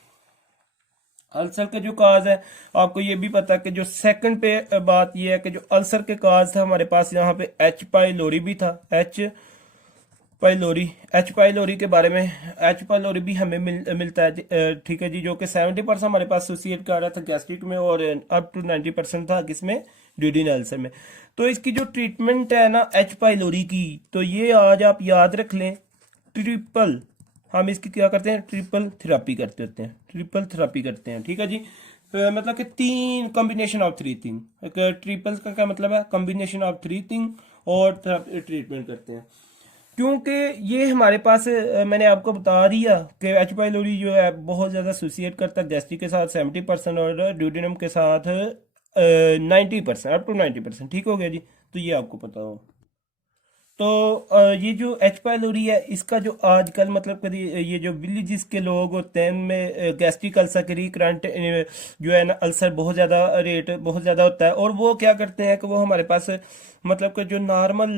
अल्सर का जो काज है, आपको ये भी पता है कि जो सेकंड पे बात ये है कि जो अल्सर के काज था हमारे पास यहाँ पे एच पाइलोरी भी था। पाइलोरी एच पाइलोरी के बारे में, एच पाइलोरी भी हमें मिलता है ठीक है जी, जो कि 70% हमारे पास एसोसिएट कर रहा था गैस्ट्रिक में और अप टू 90% था किसमें, ड्यूडिनल अल्सर में। तो इसकी जो ट्रीटमेंट है ना एच पाइलोरी की, तो ये आज आप याद रख लें, ट्रिपल, हम इसकी क्या करते हैं, ट्रिपल थेरापी करते होते हैं, ट्रिपल थेरापी करते हैं ठीक है जी। मतलब कि तीन combination of three thing, triple का क्या मतलब है, कॉम्बिनेशन ऑफ थ्री थिंग और ट्रीटमेंट करते हैं। क्योंकि ये हमारे पास मैंने आपको बता दिया कि एच पाइलोरी जो है बहुत ज़्यादा एसोसिएट करता है गैस्ट्रिक के साथ 70% और ड्यूडेनम के साथ 90%, अप टू 90%। ठीक हो गया जी, तो ये आपको पता हो। तो ये जो एच पाइलोरी है इसका जो आजकल मतलब कभी ये जो विलेजेस के लोग होते हैं उनमें गैस्ट्रिक अल्सर के रिकरेंट जो है ना अल्सर बहुत ज़्यादा रेट बहुत ज़्यादा होता है, और वो क्या करते हैं कि वो हमारे पास मतलब कि जो नॉर्मल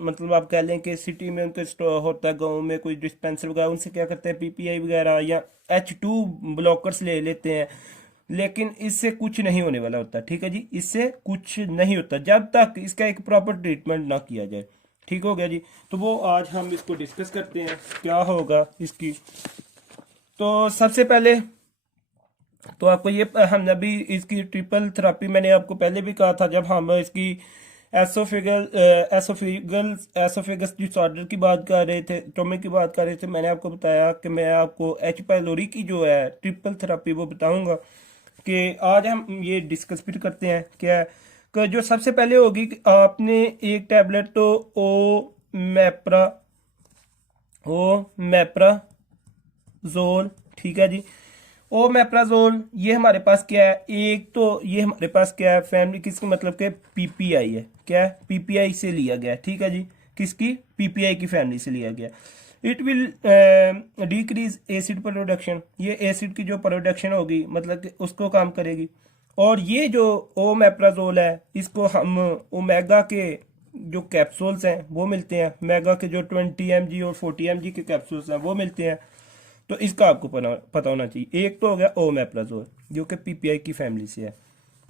मतलब आप कह लें कि सिटी में उनके स्टोर होता है, गाँव में कोई डिस्पेंसर वगैरह, उनसे क्या करते हैं पीपीआई वगैरह या H2 ब्लॉकर्स ले लेते हैं। लेकिन इससे कुछ नहीं होने वाला होता, ठीक है जी, इससे कुछ नहीं होता जब तक इसका एक प्रॉपर ट्रीटमेंट ना किया जाए। ठीक हो गया जी, तो वो आज हम इसको डिस्कस करते हैं क्या होगा इसकी। तो सबसे पहले तो आपको ये, हम अभी इसकी ट्रिपल थेरापी मैंने आपको पहले भी कहा था जब हम इसकी एसोफेगस डिसऑर्डर की बात कर रहे थे, टॉमिक की बात कर रहे थे, मैंने आपको बताया कि मैं आपको एच पाइलोरी की जो है ट्रिपल थेरापी वो बताऊंगा। कि आज हम ये डिस्कस फिर करते हैं क्या है कि जो सबसे पहले होगी कि आपने एक टैबलेट तो ओ मैप्राजोल, ठीक है जी, ओ मैप्राजोल ये हमारे पास क्या है, एक तो ये हमारे पास क्या है फैमिली किसकी मतलब के पीपीआई है, क्या है पीपीआई से लिया गया, ठीक है जी, किसकी, पीपीआई की फैमिली से लिया गया। It will decrease acid production, ये एसिड की जो प्रोडक्शन होगी मतलब कि उसको काम करेगी। और ये जो ओमेप्राजोल है इसको हम ओमेगा के जो कैप्सूल्स हैं वो मिलते हैं, मेगा के जो 20 mg और 40 mg के कैप्सूल्स हैं वो मिलते हैं। तो इसका आपको पता होना चाहिए। एक तो हो गया ओमेप्राजोल जो कि पीपीआई की फैमिली से है।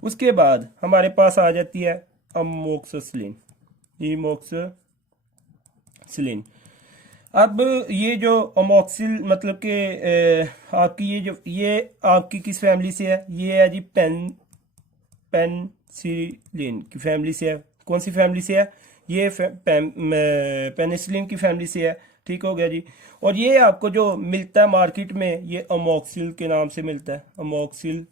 उसके बाद हमारे पास आ जाती है अमोक्सिसिलिन, इमोक्सिसिलिन। अब ये जो अमोक्सिल मतलब कि आपकी ये आपकी किस फैमिली से है, ये है जी पेनिसिलिन की फैमिली से है। कौन सी फैमिली से है, ये पेनिसिलिन की फैमिली से है। ठीक हो गया जी। और ये आपको जो मिलता है मार्केट में ये अमोक्सिल के नाम से मिलता है, अमोक्सिल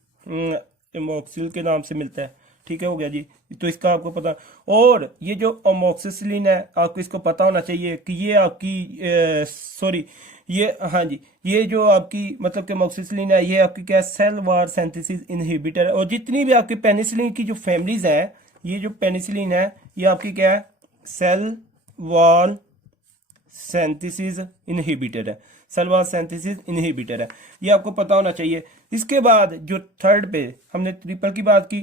के नाम से मिलता है। ठीक है हो गया जी, तो इसका आपको पता। और ये जो अमोक्सिसिलिन है आपको इसको पता होना चाहिए कि ये आपकी सॉरी ये हाँ जी, ये जो आपकी मतलब कि अमोक्सिसिलिन है ये आपकी क्या है, सेल वार सिंथेसिस इनहिबिटर है। और जितनी भी आपकी पेनिसिलिन की जो फैमिलीज है, ये जो पेनिसिलिन है ये आपकी क्या है, सेल वॉल सिंथेसिस इनहिबिटर है, सेल वॉल सिंथेसिस इनहिबिटर है, ये आपको पता होना चाहिए। इसके बाद जो थर्ड पे हमने ट्रिपल की बात की,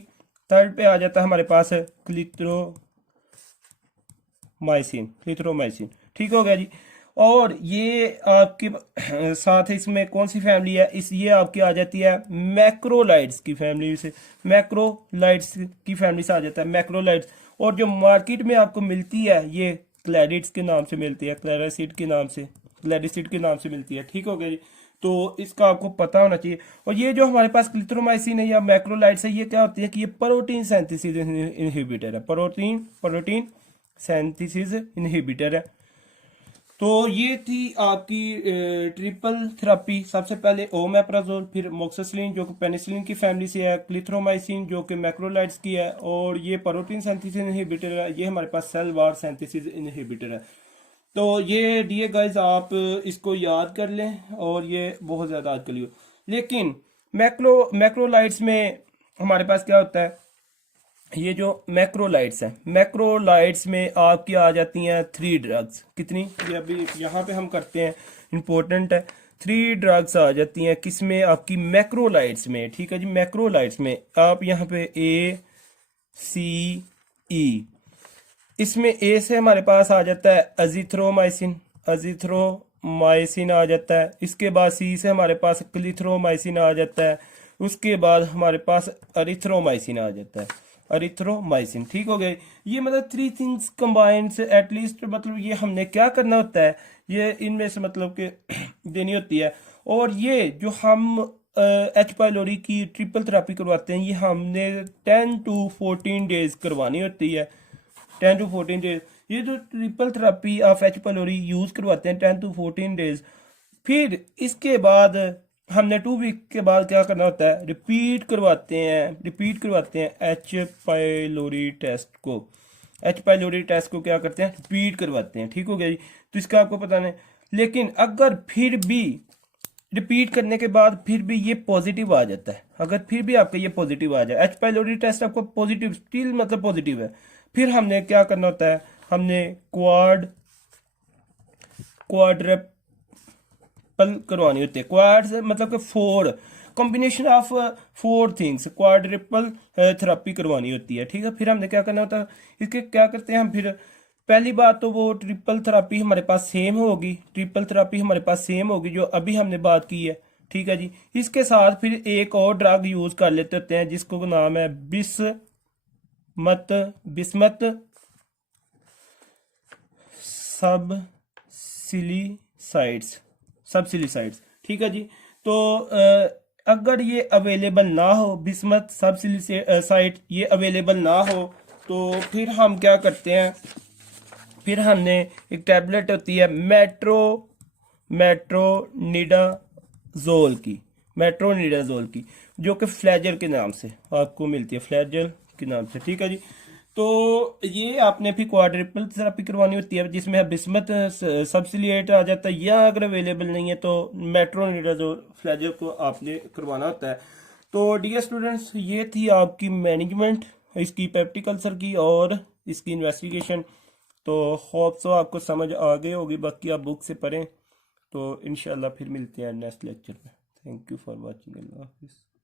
थर्ड पे आ जाता है हमारे पास क्लिथ्रोमाइसिन। ठीक हो गया जी। और ये आपके साथ इसमें कौन सी फैमिली है, इस ये आपकी आ जाती है मैक्रोलाइड्स की फैमिली से, मैक्रोलाइड्स की फैमिली से आ जाता है मैक्रोलाइड्स। और जो मार्केट में आपको मिलती है ये क्लैरिड्स के नाम से मिलती है, क्लैरिसिड के नाम से मिलती है। ठीक हो गया जी, तो इसका आपको पता होना चाहिए। और ये जो हमारे पास क्लिथ्रोमाइसिन है या मैक्रोलाइड्स है, ये क्या होती है कि ये प्रोटीन सिंथेसिस इनहिबिटर है, प्रोटीन सिंथेसिस इनहिबिटर है। तो ये थी आपकी ट्रिपल थेरापी। सबसे पहले ओमेप्राजोल, फिर मोक्सिसिलिन जो कि पेनिसिलिन की फैमिली से है, क्लिथ्रोमाइसिन जो कि मैक्रोलाइड्स की है, और ये प्रोटीन सिंथेसिस इनहिबिटर है, ये हमारे पास सेल वार सिंथेसिस इनहिबिटर है। तो ये डियर गाइस आप इसको याद कर लें और ये बहुत ज़्यादा याद कर लियो। लेकिन मैक्रोलाइड्स में हमारे पास क्या होता है, ये जो मैक्रोलाइड्स हैं, मैक्रोलाइड्स में आपकी आ जाती हैं 3 ड्रग्स। कितनी, ये अभी यहाँ पे हम करते हैं, इंपॉर्टेंट है। 3 ड्रग्स आ जाती हैं किसमें, आपकी मैक्रोलाइड्स में। ठीक है जी, मैक्रोलाइड्स में आप यहाँ पे ACE, इसमें ए से हमारे पास आ जाता है अजिथ्रोमाइसिन आ जाता है। इसके बाद सी से हमारे पास क्लिथ्रोमाइसिन आ जाता है। उसके बाद हमारे पास अरिथ्रोमाइसिन आ जाता है, अरिथ्रोमाइसिन। ठीक हो गया। ये मतलब थ्री थिंग्स कंबाइंड से एटलीस्ट, मतलब ये हमने क्या करना होता है, ये इनमें से मतलब कि देनी होती है। और ये जो हम एच पाइलोरी की ट्रिपल थेरेपी करवाते हैं, ये हमने 10 to 14 डेज करवानी होती है, 10 to 14 डेज। ये जो triple therapy of H pylori use करवाते हैं 10 to 14 डेज, फिर इसके बाद हमने 2 वीक के बाद क्या करना होता है, रिपीट करवाते हैं एच पाइलोरी टेस्ट को। एच पाइलोरी टेस्ट को क्या करते हैं, रिपीट करवाते हैं। ठीक हो गया जी। तो इसका आपको पता नहीं, लेकिन अगर फिर भी रिपीट करने के बाद फिर भी ये पॉजिटिव आ जाता है, अगर फिर भी आपका ये पॉजिटिव आ जाए, एच पाइलोरी टेस्ट आपको पॉजिटिव स्टिल मतलब पॉजिटिव है, फिर हमने क्या करना होता है, हमने क्वाड्रेपल करवानी होती है। क्वाड से मतलब कि 4 combination of 4 things, quadruple therapy करवानी होती है। ठीक है। फिर हमने क्या करना होता है, इसके क्या करते हैं हम, फिर पहली बात तो वो ट्रिपल थेरेपी हमारे पास सेम होगी, ट्रिपल थेरेपी हमारे पास सेम होगी जो अभी हमने बात की है। ठीक है जी। इसके साथ फिर एक और ड्रग यूज कर लेते होते हैं जिसको नाम है बिस्मत सबसिलिसाइड्स। ठीक है जी। तो अगर ये अवेलेबल ना हो, बिस्मत सबसिलिसाइड ये अवेलेबल ना हो, तो फिर हम क्या करते हैं, फिर हमने एक टैबलेट होती है मेट्रोनिडाजोल की, जो कि फ्लैजल के नाम से आपको मिलती है, फ्लैजल के नाम से। ठीक है जी। तो ये आपने फिर क्वाड्रिपल थेरेपी करवानी होती है जिसमें बिस्मत सबसिलिएट आ जाता है, या अगर अवेलेबल नहीं है तो मेट्रोनिडाजोल फ्लैजल को आपने करवाना होता है। तो डियर स्टूडेंट्स, ये थी आपकी मैनेजमेंट इसकी पेप्टिक अल्सर की और इसकी इन्वेस्टिगेशन। तो होप सो आपको समझ आ गई होगी, बाकी आप बुक से पढ़ें। तो इंशाल्लाह फिर मिलते हैं नेक्स्ट लेक्चर में। Thank you for watching. अल्लाह हाफिज़।